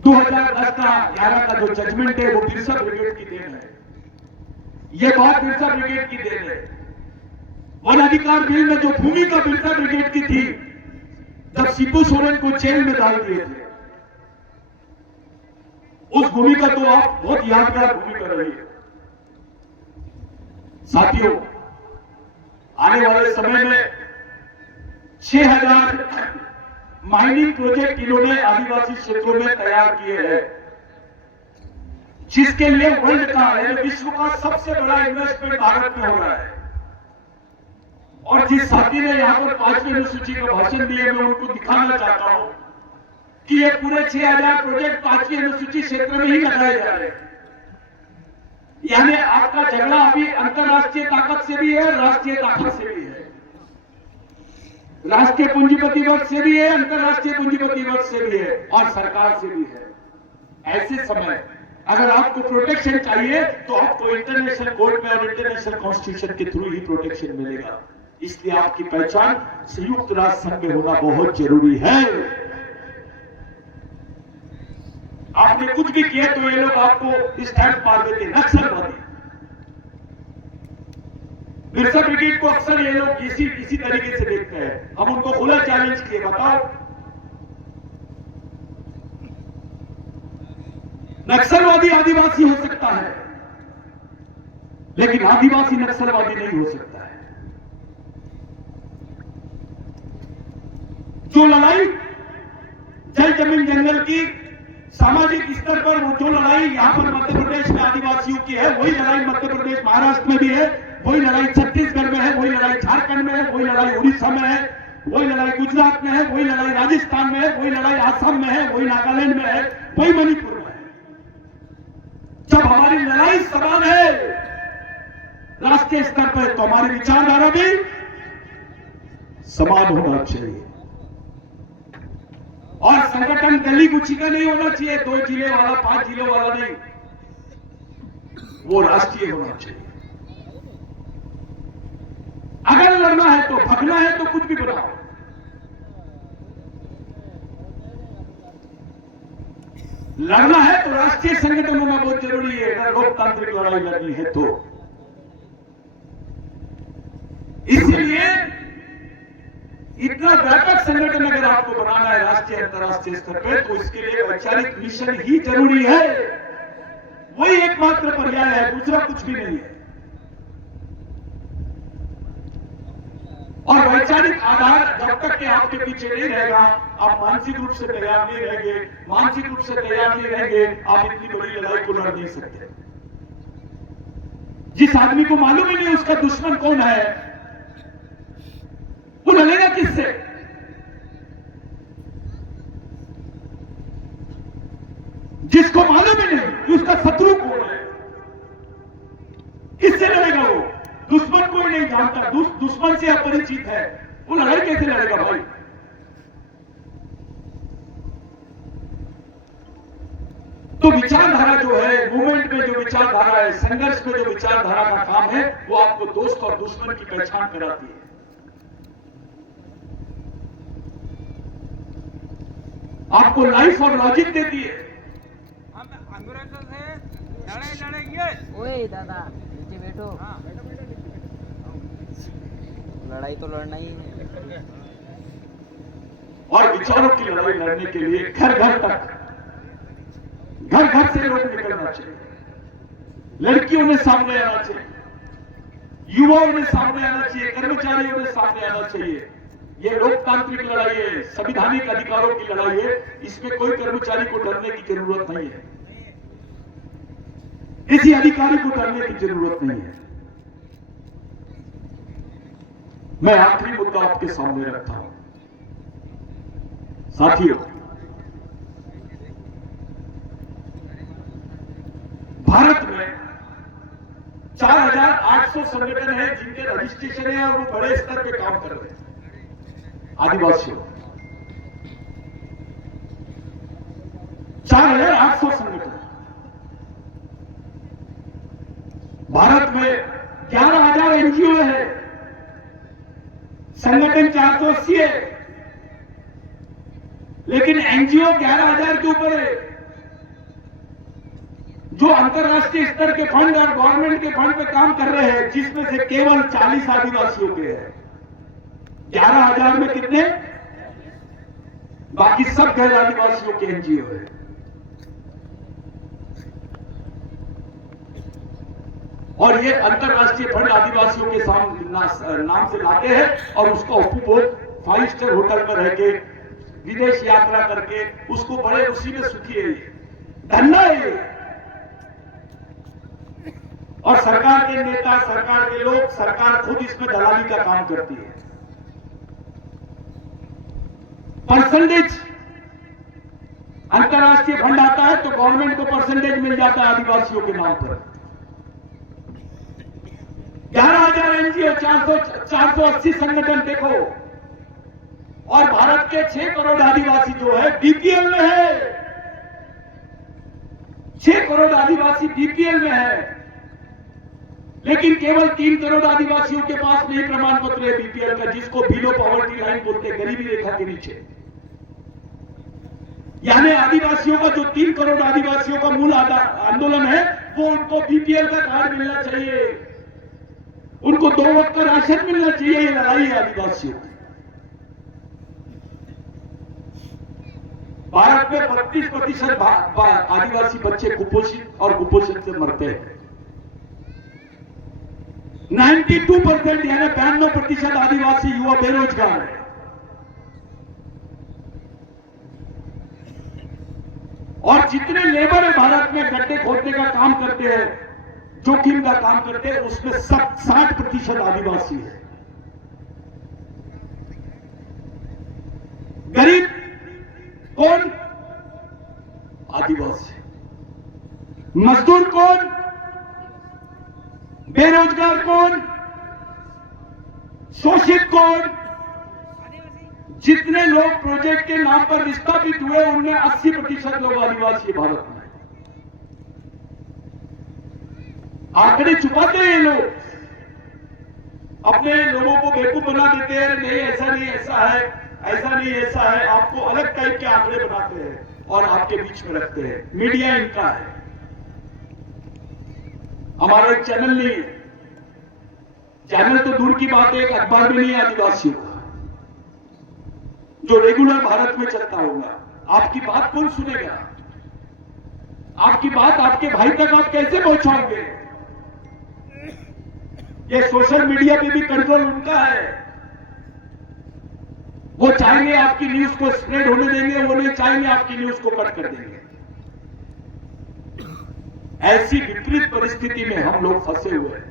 2010 का 11 का जो जजमेंट है वो बिरसा ब्रिगेड की देन है। ये बात बिरसा ब्रिगेड की देन है। वन अधिकार बिल में जो भूमिका बिरसा ब्रिगेड की थी जब शिबू सोरेन को जेल में डाल दिए थे, उस भूमिका तो आप बहुत यादगार भूमिका रही है। साथियों, आने वाले समय में 6000 माइनिंग प्रोजेक्ट इन्होंने आदिवासी क्षेत्रों में तैयार किए हैं, जिसके लिए वर्ल्ड का यानी विश्व का सबसे बड़ा इन्वेस्टमेंट भारत में हो रहा है। और जिस साथी ने यहां पर 5वीं अनुसूची का भाषण दिया, मैं उनको दिखाना चाहता हूं कि ये पूरे 6000 प्रोजेक्ट 5वीं अनुसूची क्षेत्र में ही लगाए जा रहे हैं। यानी आपका झगड़ा अभी अंतरराष्ट्रीय ताकत से भी है, राष्ट्रीय ताकत से भी है, राष्ट्रीय पूंजीपति वर्ग से भी है, अंतरराष्ट्रीय पूंजीपति वर्ग से भी है और सरकार से भी है। ऐसे समय अगर आपको प्रोटेक्शन चाहिए तो आपको इंटरनेशनल कोर्ट में और इंटरनेशनल कॉन्स्टिट्यूशन के थ्रू ही प्रोटेक्शन मिलेगा। इसलिए आपकी पहचान संयुक्त राष्ट्र संघ में होना बहुत जरूरी है। आपने कुछ भी किया तो ये लोग आपको स्टैंप मार देते, नक्सलवादी। बिरसा ब्रिगेड को अक्सर ये लोग इसी तरीके से देखते हैं। हम उनको खुला चैलेंज किए, बताओ नक्सलवादी आदिवासी हो सकता है लेकिन आदिवासी नक्सलवादी नहीं हो सकता है। जो लड़ाई जल जमीन जंगल की सामाजिक स्तर पर जो लड़ाई यहां पर मध्य प्रदेश में आदिवासियों की है, वही लड़ाई मध्य प्रदेश महाराष्ट्र में भी है, वही लड़ाई छत्तीसगढ़ में है, वही लड़ाई झारखंड में है, वही लड़ाई उड़ीसा में है, वही लड़ाई गुजरात में है, वही लड़ाई राजस्थान में है, वही लड़ाई आसाम में है, वही नागालैंड में है, वही मणिपुर में है। जब हमारी लड़ाई समान है राष्ट्रीय स्तर पर तो हमारी विचारधारा भी समान होना चाहिए और संगठन गली गुच्छी का नहीं होना चाहिए, 2 जिले वाला 5 जिलों वाला नहीं, वो राष्ट्रीय होना चाहिए। अगर लड़ना है तो भगना है तो कुछ भी बनाओ, लड़ना है तो राष्ट्रीय संगठन होना बहुत जरूरी है। अगर लोकतांत्रिक लड़ाई लड़नी है तो इसलिए इतना व्यापक संगठन अगर आपको बनाना है राष्ट्रीय अंतर्राष्ट्रीय स्तर पर तो इसके लिए वैचारिक मिशन ही जरूरी है। वही एकमात्र पर्याय है, दूसरा कुछ भी नहीं है। और वैचारिक आधार जब तक कि आपके पीछे नहीं रहेगा, आप मानसिक रूप से तैयार नहीं रहेंगे, मानसिक रूप से तैयार नहीं रहेंगे, आप इतनी बड़ी लड़ाई को लड़ नहीं सकते। जिस आदमी को मालूम ही नहीं उसका दुश्मन कौन है, वो लड़ेगा किससे? जिसको मालूम ही नहीं कि उसका शत्रु कौन है, किससे लड़ेगा वो? दुश्मन कोई नहीं जानता, दुश्मन से अपरिचित है, वो लड़ाई कैसे लड़ेगा भाई? तो विचारधारा जो है, मूवमेंट में जो विचारधारा है, संघर्ष में जो विचारधारा का काम है, वो आपको दोस्त और दुश्मन की पहचान कराती है। आपको लाइफ और लॉजिक देती है। ओए दादा नीचे बैठो। लड़ाई तो लड़ना ही है। और विचारों की लड़ाई लड़ने के लिए घर घर तक, घर घर से लोग निकलना चाहिए, लड़कियों ने सामने आना चाहिए, युवाओं ने सामने आना चाहिए, कर्मचारियों ने सामने आना चाहिए। ये लोकतांत्रिक लड़ाई है, संवैधानिक अधिकारों की लड़ाई है, इसमें कोई कर्मचारी को डरने की जरूरत नहीं है, किसी अधिकारी को डरने की जरूरत नहीं है। मैं आखिरी मुद्दा आपके सामने रखता हूं साथियों। भारत में 4800 संगठन है जिनके रजिस्ट्रेशन है और वो बड़े स्तर पे काम कर रहे हैं। आदिवासियों 4800 संगठन, भारत में 11000 एनजीओ है, संगठन 480 है, लेकिन एनजीओ 11000 के ऊपर है। जो अंतरराष्ट्रीय स्तर के फंड और गवर्नमेंट के फंड पे काम कर रहे हैं, जिसमें से केवल 40 आदिवासियों के हैं। 11000 में कितने? बाकी सब गैर आदिवासियों के एनजीओ है। और ये अंतरराष्ट्रीय फंड आदिवासियों के नाम से लाते हैं और उसका उपभोग 5 स्टार होटल में रह के, विदेश यात्रा करके, उसको बड़े उसी में सुखी है। धन्ना है। और सरकार के नेता, सरकार के लोग, सरकार खुद इसमें दलाली का काम करती है। परसेंटेज अंतरराष्ट्रीय फंड आता है तो गवर्नमेंट को परसेंटेज मिल जाता है आदिवासियों के नाम पर। 11000 एनजीओ, 480 संगठन देखो, और भारत के 6 करोड़ आदिवासी जो है बीपीएल में है। 6 करोड़ आदिवासी बीपीएल में है, लेकिन केवल 3 करोड़ आदिवासियों के पास नहीं प्रमाण पत्र है बीपीएल का, जिसको बिलो पॉवर्टी लाइन बोलते हैं, गरीबी रेखा के नीचे। यानी आदिवासियों का जो 3 करोड़ आदिवासियों का मूल आंदोलन है, वो उनको बीपीएल का कार्ड मिलना चाहिए, उनको 2 वक्त का राशन मिलना चाहिए। ये लड़ाई है आदिवासियों की। भारत में 32% आदिवासी बच्चे कुपोषित और कुपोषण से मरते हैं। 92% यानी 92% आदिवासी युवा बेरोजगार है। और जितने लेबर है भारत में गड्ढे खोदने का काम करते हैं, जोखिम का काम करते हैं, उसमें 60% आदिवासी है। गरीब कौन? आदिवासी। मजदूर कौन? बेरोजगार कौन? शोषित कौन? जितने लोग प्रोजेक्ट के नाम पर विस्थापित हुए, उनमें 80% लोग आदिवासी भारत में। आंकड़े छुपाते हैं ये लोग, अपने लोगों को बेवकूफ बना देते हैं। नहीं ऐसा नहीं, ऐसा है, ऐसा नहीं, ऐसा है। आपको अलग टाइप के आंकड़े बनाते हैं और आपके बीच में रखते हैं। मीडिया इनका है, हमारा एक चैनल नहीं है। चैनल तो दूर की बात है, एक अखबार भी नहीं है आदिवासियों का जो रेगुलर भारत में चलता होगा। आपकी बात कौन सुनेगा? आपकी बात आपके भाई तक आप कैसे पहुंचाओगे? ये सोशल मीडिया पे भी कंट्रोल उनका है। वो चाहेंगे आपकी न्यूज को स्प्रेड होने देंगे, वो नहीं चाहेंगे आपकी न्यूज को कट कर देंगे। ऐसी विपरीत परिस्थिति में हम लोग फंसे हुए हैं।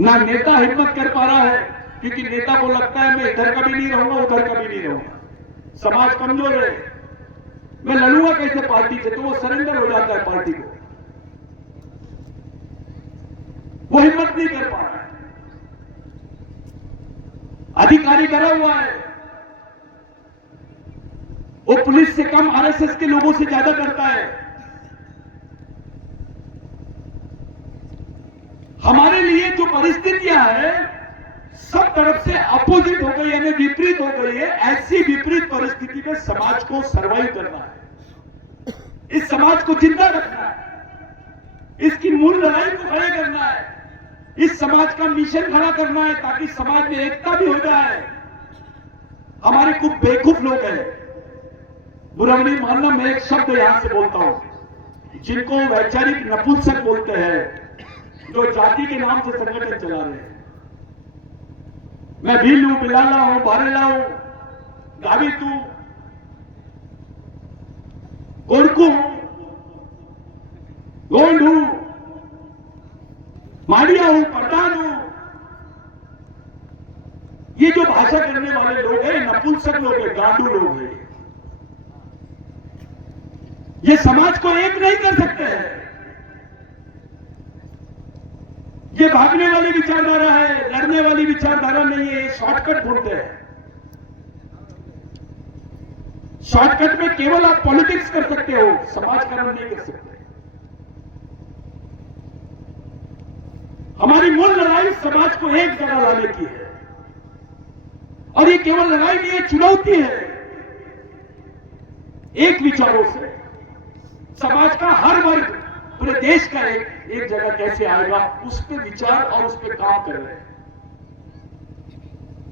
ना नेता हिम्मत कर पा रहा है, क्योंकि नेता को लगता है मैं इधर का भी नहीं रहूंगा, उधर का भी नहीं रहूंगा। समाज कमजोर है, मैं लड़ूंगा कैसे पार्टी से, तो वो सरेंडर हो जाता है पार्टी को, वो हिम्मत नहीं कर पा रहा है। अधिकारी डरा हुआ है, वो पुलिस से कम आरएसएस के लोगों से ज्यादा डरता है। हमारे लिए जो परिस्थितियां हैं सब तरफ से अपोजिट हो गई, यानी विपरीत हो गई है। ऐसी विपरीत परिस्थिति में समाज को सर्वाइव करना है, इस समाज को जिंदा रखना है, इसकी मूल लड़ाई को खड़े करना है, इस समाज का मिशन खड़ा करना है, ताकि समाज में एकता भी हो जाए। हमारे कुछ बेवकूफ लोग हैं, बुरा नहीं मानना, मैं एक शब्द यहां से बोलता हूं, जिनको वैचारिक नपुंसक बोलते हैं, जो जाति के नाम से संगठन चला रहे हैं। मैं भील हूं, बिलाला हूं, बारेला हूं, गावित हूं, कोरकू हूं, गोंड हूं, माड़िया हूं, पठान हूं। ये जो भाषा करने वाले लोग हैं, नपुंसक लोग हैं, गांडू लोग हैं। ये समाज को एक नहीं कर सकते हैं। ये भागने वाली विचारधारा है, लड़ने वाली विचारधारा नहीं है। ये शॉर्टकट ढूंढते हैं। शॉर्टकट में केवल आप पॉलिटिक्स कर सकते हो, समाज कर्म नहीं कर सकते। हमारी मूल लड़ाई समाज को एक जगह लाने की है, और ये केवल लड़ाई नहीं है, चुनौती है। एक विचारों से समाज का हर वर्ग, पूरे देश का एक जगह कैसे आएगा, उस पर विचार और उस पर काम कर रहे हैं।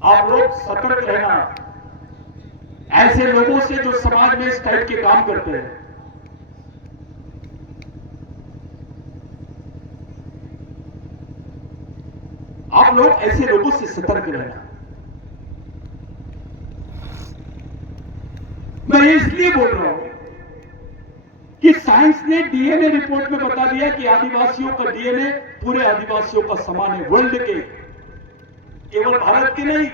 आप लोग सतर्क रहना ऐसे लोगों से जो समाज में इस टाइप के काम करते हैं। आप लोग ऐसे लोगों से सतर्क रहना। मैं इसलिए बोल रहा हूं कि साइंस ने डीएनए रिपोर्ट में बता दिया कि आदिवासियों का डीएनए पूरे आदिवासियों का समान है, वर्ल्ड के, केवल भारत के नहीं।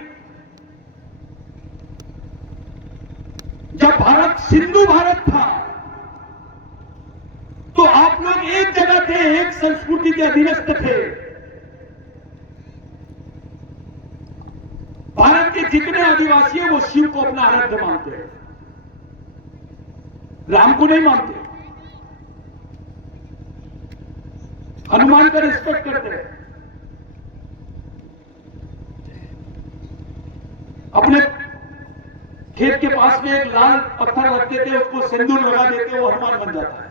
जब भारत सिंधु भारत था तो आप लोग एक जगह थे, एक संस्कृति के अधीनस्थ थे। भारत के जितने आदिवासी हैं वो शिव को अपना आराध्य मानते हैं, राम को नहीं मानते, हनुमान का रिस्पेक्ट करते हैं। अपने खेत के पास में एक लाल पत्थर रख देते, उसको सिंदूर लगा देते, वो हनुमान बन जाता है।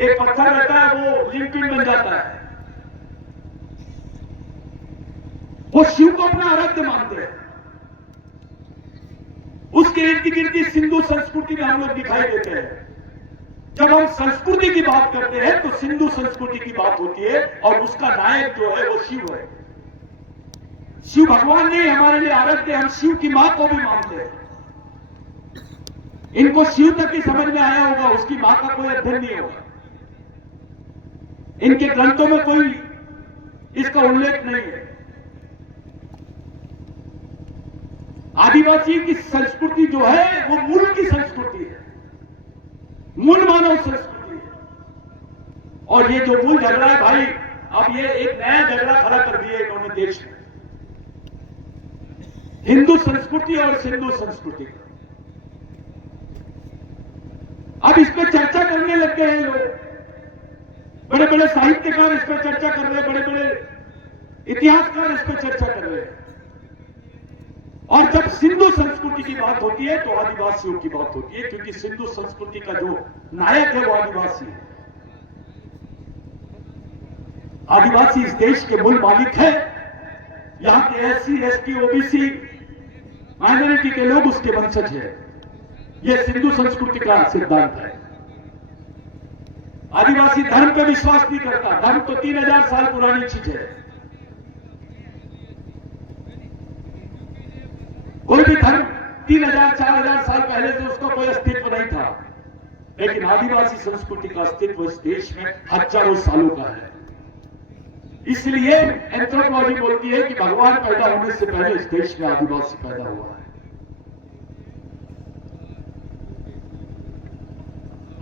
एक पत्थर रहता है, वो लिंपिन बन जाता है। वो शिव को अपना आराध्य मानते हैं। उसके इर्द गिर्द सिंधु संस्कृति में हम लोग दिखाई देते हैं। जब हम संस्कृति की बात करते हैं तो सिंधु संस्कृति की बात होती है, और उसका नायक जो है वो शिव है। शिव भगवान ने हमारे लिए आराध्य, हम शिव की मां को भी मानते हैं। इनको शिव तक ही समझ में आया होगा, उसकी मां का कोई अध्ययन नहीं होगा। इनके ग्रंथों में कोई इसका उल्लेख नहीं है। आदिवासी की संस्कृति जो है वो मूल की संस्कृति है, मूल मानव संस्कृति है। और ये जो मूल झगड़ा है भाई, अब ये एक नया झगड़ा खड़ा कर दिया इन्होंने देश में, हिंदू संस्कृति और सिंधु संस्कृति का। अब इस पर चर्चा करने लग गए हैं लोग, बड़े बड़े साहित्यकार इस पर चर्चा कर रहे हैं, बड़े बड़े इतिहासकार इस पर चर्चा कर रहे हैं। और जब सिंधु संस्कृति की बात होती है तो आदिवासियों की बात होती है, क्योंकि सिंधु संस्कृति का जो नायक है वो आदिवासी है। आदिवासी इस देश के मूल मालिक है। यहां के एससी, एसटी, ओबीसी माइनॉरिटी के लोग उसके वंशज है। यह सिंधु संस्कृति का सिद्धांत है। आदिवासी धर्म पे विश्वास नहीं करता। धर्म तो 3000 साल पुरानी चीज है। कोई भी धर्म 3000, 4000 साल पहले से उसका कोई अस्तित्व नहीं था, लेकिन आदिवासी संस्कृति का अस्तित्व इस देश में हजारों सालों का है। इसलिए एंथ्रोपोलॉजी बोलती है कि भगवान पैदा होने से पहले इस देश में आदिवासी पैदा हुआ है।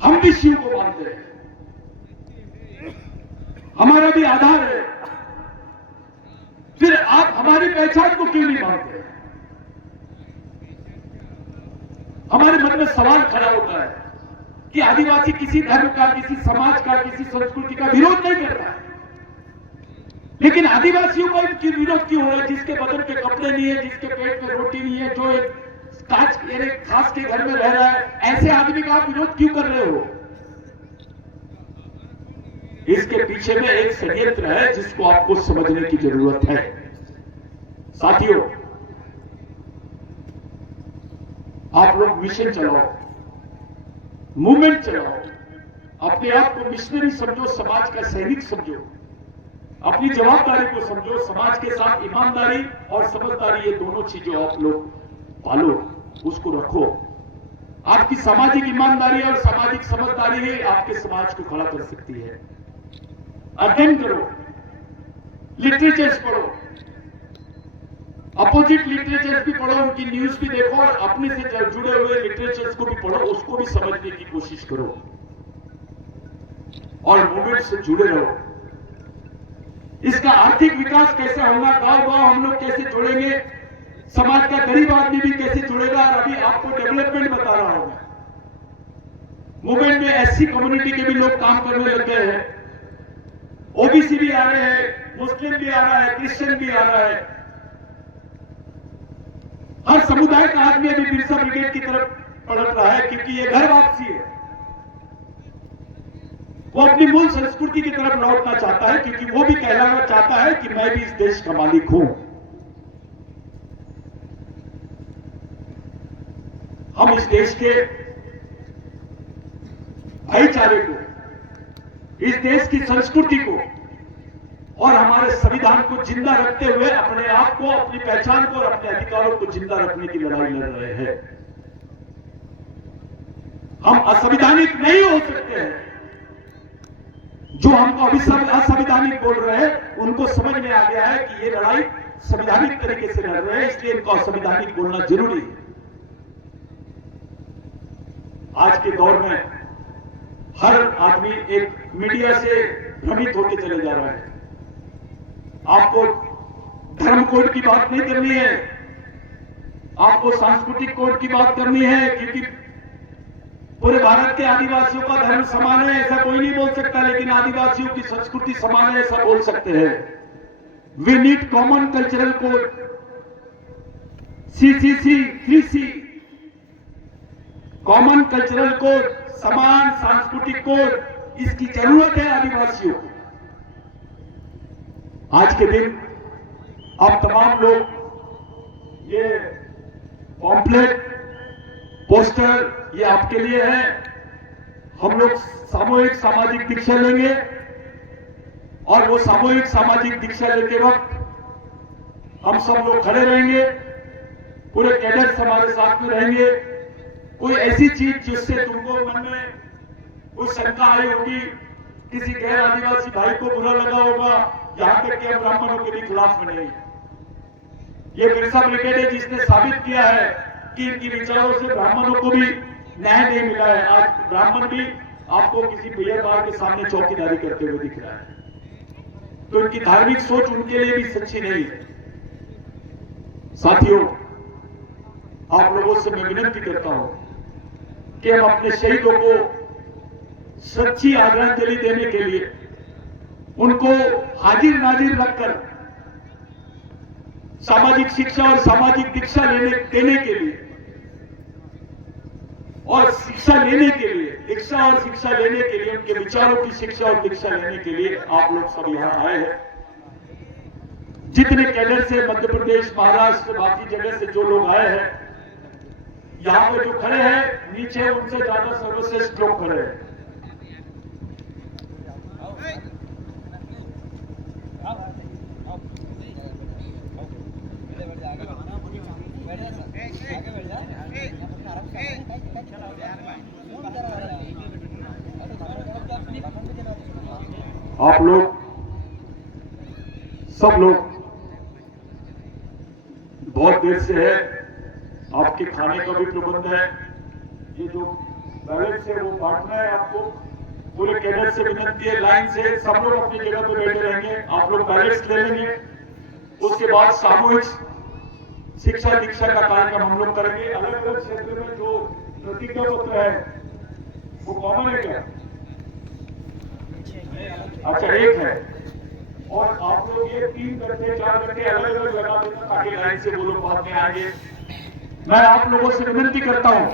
हम भी शिव को मानते हैं, हमारा भी आधार है, फिर आप हमारी पहचान को क्यों नहीं मानते? हमारे मन में सवाल खड़ा होता है कि आदिवासी किसी धर्म का, किसी समाज का, किसी संस्कृति का विरोध नहीं कर रहा है, लेकिन आदिवासियों का विरोध क्यों हो रहा है? जिसके बदन के कपड़े नहीं है, जिसके पेट में रोटी नहीं है, जो एक खास के घर में रह रहा है, ऐसे आदमी का आप विरोध क्यों कर रहे हो? इसके पीछे में एक षड्यंत्र है जिसको आपको समझने की जरूरत है। साथियों, आप लोग मिशन चलाओ, मूवमेंट चलाओ, अपने आप को मिशनरी समझो, समाज का सैनिक समझो, अपनी जवाबदारी को समझो, समाज के साथ ईमानदारी और समझदारी, ये दोनों चीजें आप लोग पालो, उसको रखो। आपकी सामाजिक ईमानदारी और सामाजिक समझदारी ही आपके समाज को खड़ा कर सकती है। अध्ययन करो, लिटरेचर्स पढ़ो, अपोजिट लिटरेचर्स भी पढ़ो, उनकी न्यूज भी देखो और अपने से जुड़े हुए लिटरेचर्स को भी पढ़ो, उसको भी समझने की कोशिश करो और मूवमेंट से जुड़े रहो। इसका आर्थिक विकास कैसे होगा, गांव गांव हम लोग कैसे जुड़ेंगे, समाज का गरीब आदमी भी कैसे जुड़ेगा, और अभी आपको डेवलपमेंट बता रहा हूं मैं। मूवमेंट में एससी कम्युनिटी के भी लोग काम करने लग गए हैं, ओबीसी भी आ रहे हैं, मुस्लिम भी आ रहा है, क्रिश्चियन भी आ रहा है। हर समुदाय का आदमी अभी बिरसा ब्रिगेड की तरफ पलट रहा है, क्योंकि ये घर वापसी है। वो अपनी मूल संस्कृति की तरफ लौटना चाहता है, क्योंकि वो भी कहलाना चाहता है कि मैं भी इस देश का मालिक हूं। हम इस देश के भाईचारे को, इस देश की संस्कृति को और हमारे संविधान को जिंदा रखते हुए अपने आप को, अपनी पहचान को और अपने अधिकारों को जिंदा रखने की लड़ाई लड़ रहे हैं। हम असंवैधानिक नहीं हो सकते हैं। जो हमको असंवैधानिक बोल रहे हैं, उनको समझ में आ गया है कि ये लड़ाई संवैधानिक तरीके से लड़ रहे हैं, इसलिए इनको असंवैधानिक बोलना जरूरी है। आज के दौर में हर आदमी एक मीडिया से भ्रमित होते चले जा रहा है। आपको धर्म कोड की बात नहीं करनी है, आपको सांस्कृतिक कोड की बात करनी है, क्योंकि पूरे भारत के आदिवासियों का धर्म समान है ऐसा कोई नहीं बोल सकता, लेकिन आदिवासियों की संस्कृति समान है ऐसा बोल सकते हैं। We need common cultural code, CCC 3C, common cultural code, समान सांस्कृतिक कोड, इसकी जरूरत है आदिवासियों को। आज के दिन आप तमाम लोग ये पॉम्पलेट, पोस्टर, ये आपके लिए है। हम लोग सामूहिक सामाजिक दीक्षा लेंगे और वो सामूहिक सामाजिक दीक्षा लेते वक्त हम सब लोग खड़े रहेंगे, पूरे कैडेट्स हमारे साथ में रहेंगे। कोई ऐसी चीज जिससे तुमको मन में कोई शंका आई होगी, किसी गैर आदिवासी भाई को बुरा लगा होगा, यहां तक कि हम ब्राह्मणों के भी खिलाफ नहीं। ये बिरसा ब्रिगेड है जिसने साबित किया है कि इनकी विचारों से ब्राह्मणों को भी न्याय नहीं मिला है। आज ब्राह्मण भी आपको किसी भैया के सामने चौकीदारी करते हुए दिख रहा है, तो इनकी धार्मिक सोच उनके लिए भी सच्ची नहीं है। साथियों, आप लोगों से मैं विनती करता हूं कि हम अपने शहीदों को सच्ची आदरांजलि देने के लिए, उनको हाजिर नाजिर रखकर सामाजिक शिक्षा और सामाजिक दीक्षा देने के लिए और शिक्षा लेने के लिए, दीक्षा और शिक्षा लेने के लिए, उनके विचारों की शिक्षा और दीक्षा लेने के लिए आप लोग सब यहां आए हैं। जितने कैडर से मध्य प्रदेश, महाराष्ट्र, बाकी जगह से जो लोग आए हैं, यहां पे जो खड़े हैं नीचे उनसे ज्यादा सर्वश्रेष्ठ लोग खड़े हैं। आप लोग सब लोग बहुत देर से है, आपके खाने का भी प्रबंध है। ये जो बैलेट से वो बांटना है आपको। पूरे कैडेट से विनती है, लाइन से सब लोग अपनी जगह पे बैठे रहेंगे, आप लोग बैलेट्स ले लेंगे। उसके बाद सामूहिक शिक्षा दीक्षा का कार्यक्रम हम लोग करेंगे। अलग अलग क्षेत्र में जो प्रतिज्ञा पत्र है वो कॉमन है क्या? अच्छा, एक है। और आप लोग ये 3 गड्ढे 4 गड्ढे अलग अलग लगा देना ताकि लाइन से वो लोग बाद में आगे। मैं आप लोगों से विनती करता हूं,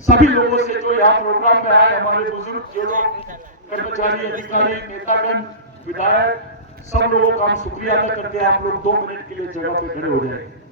सभी लोगों से जो यहाँ प्रोग्राम में आए, हमारे बुजुर्ग जो लोग कर्मचारी, अधिकारी, नेतागण, विधायक, सब लोगों का हम शुक्रिया अदा करते हैं। आप लोग 2 मिनट के लिए जगह पे खड़े हो जाएंगे।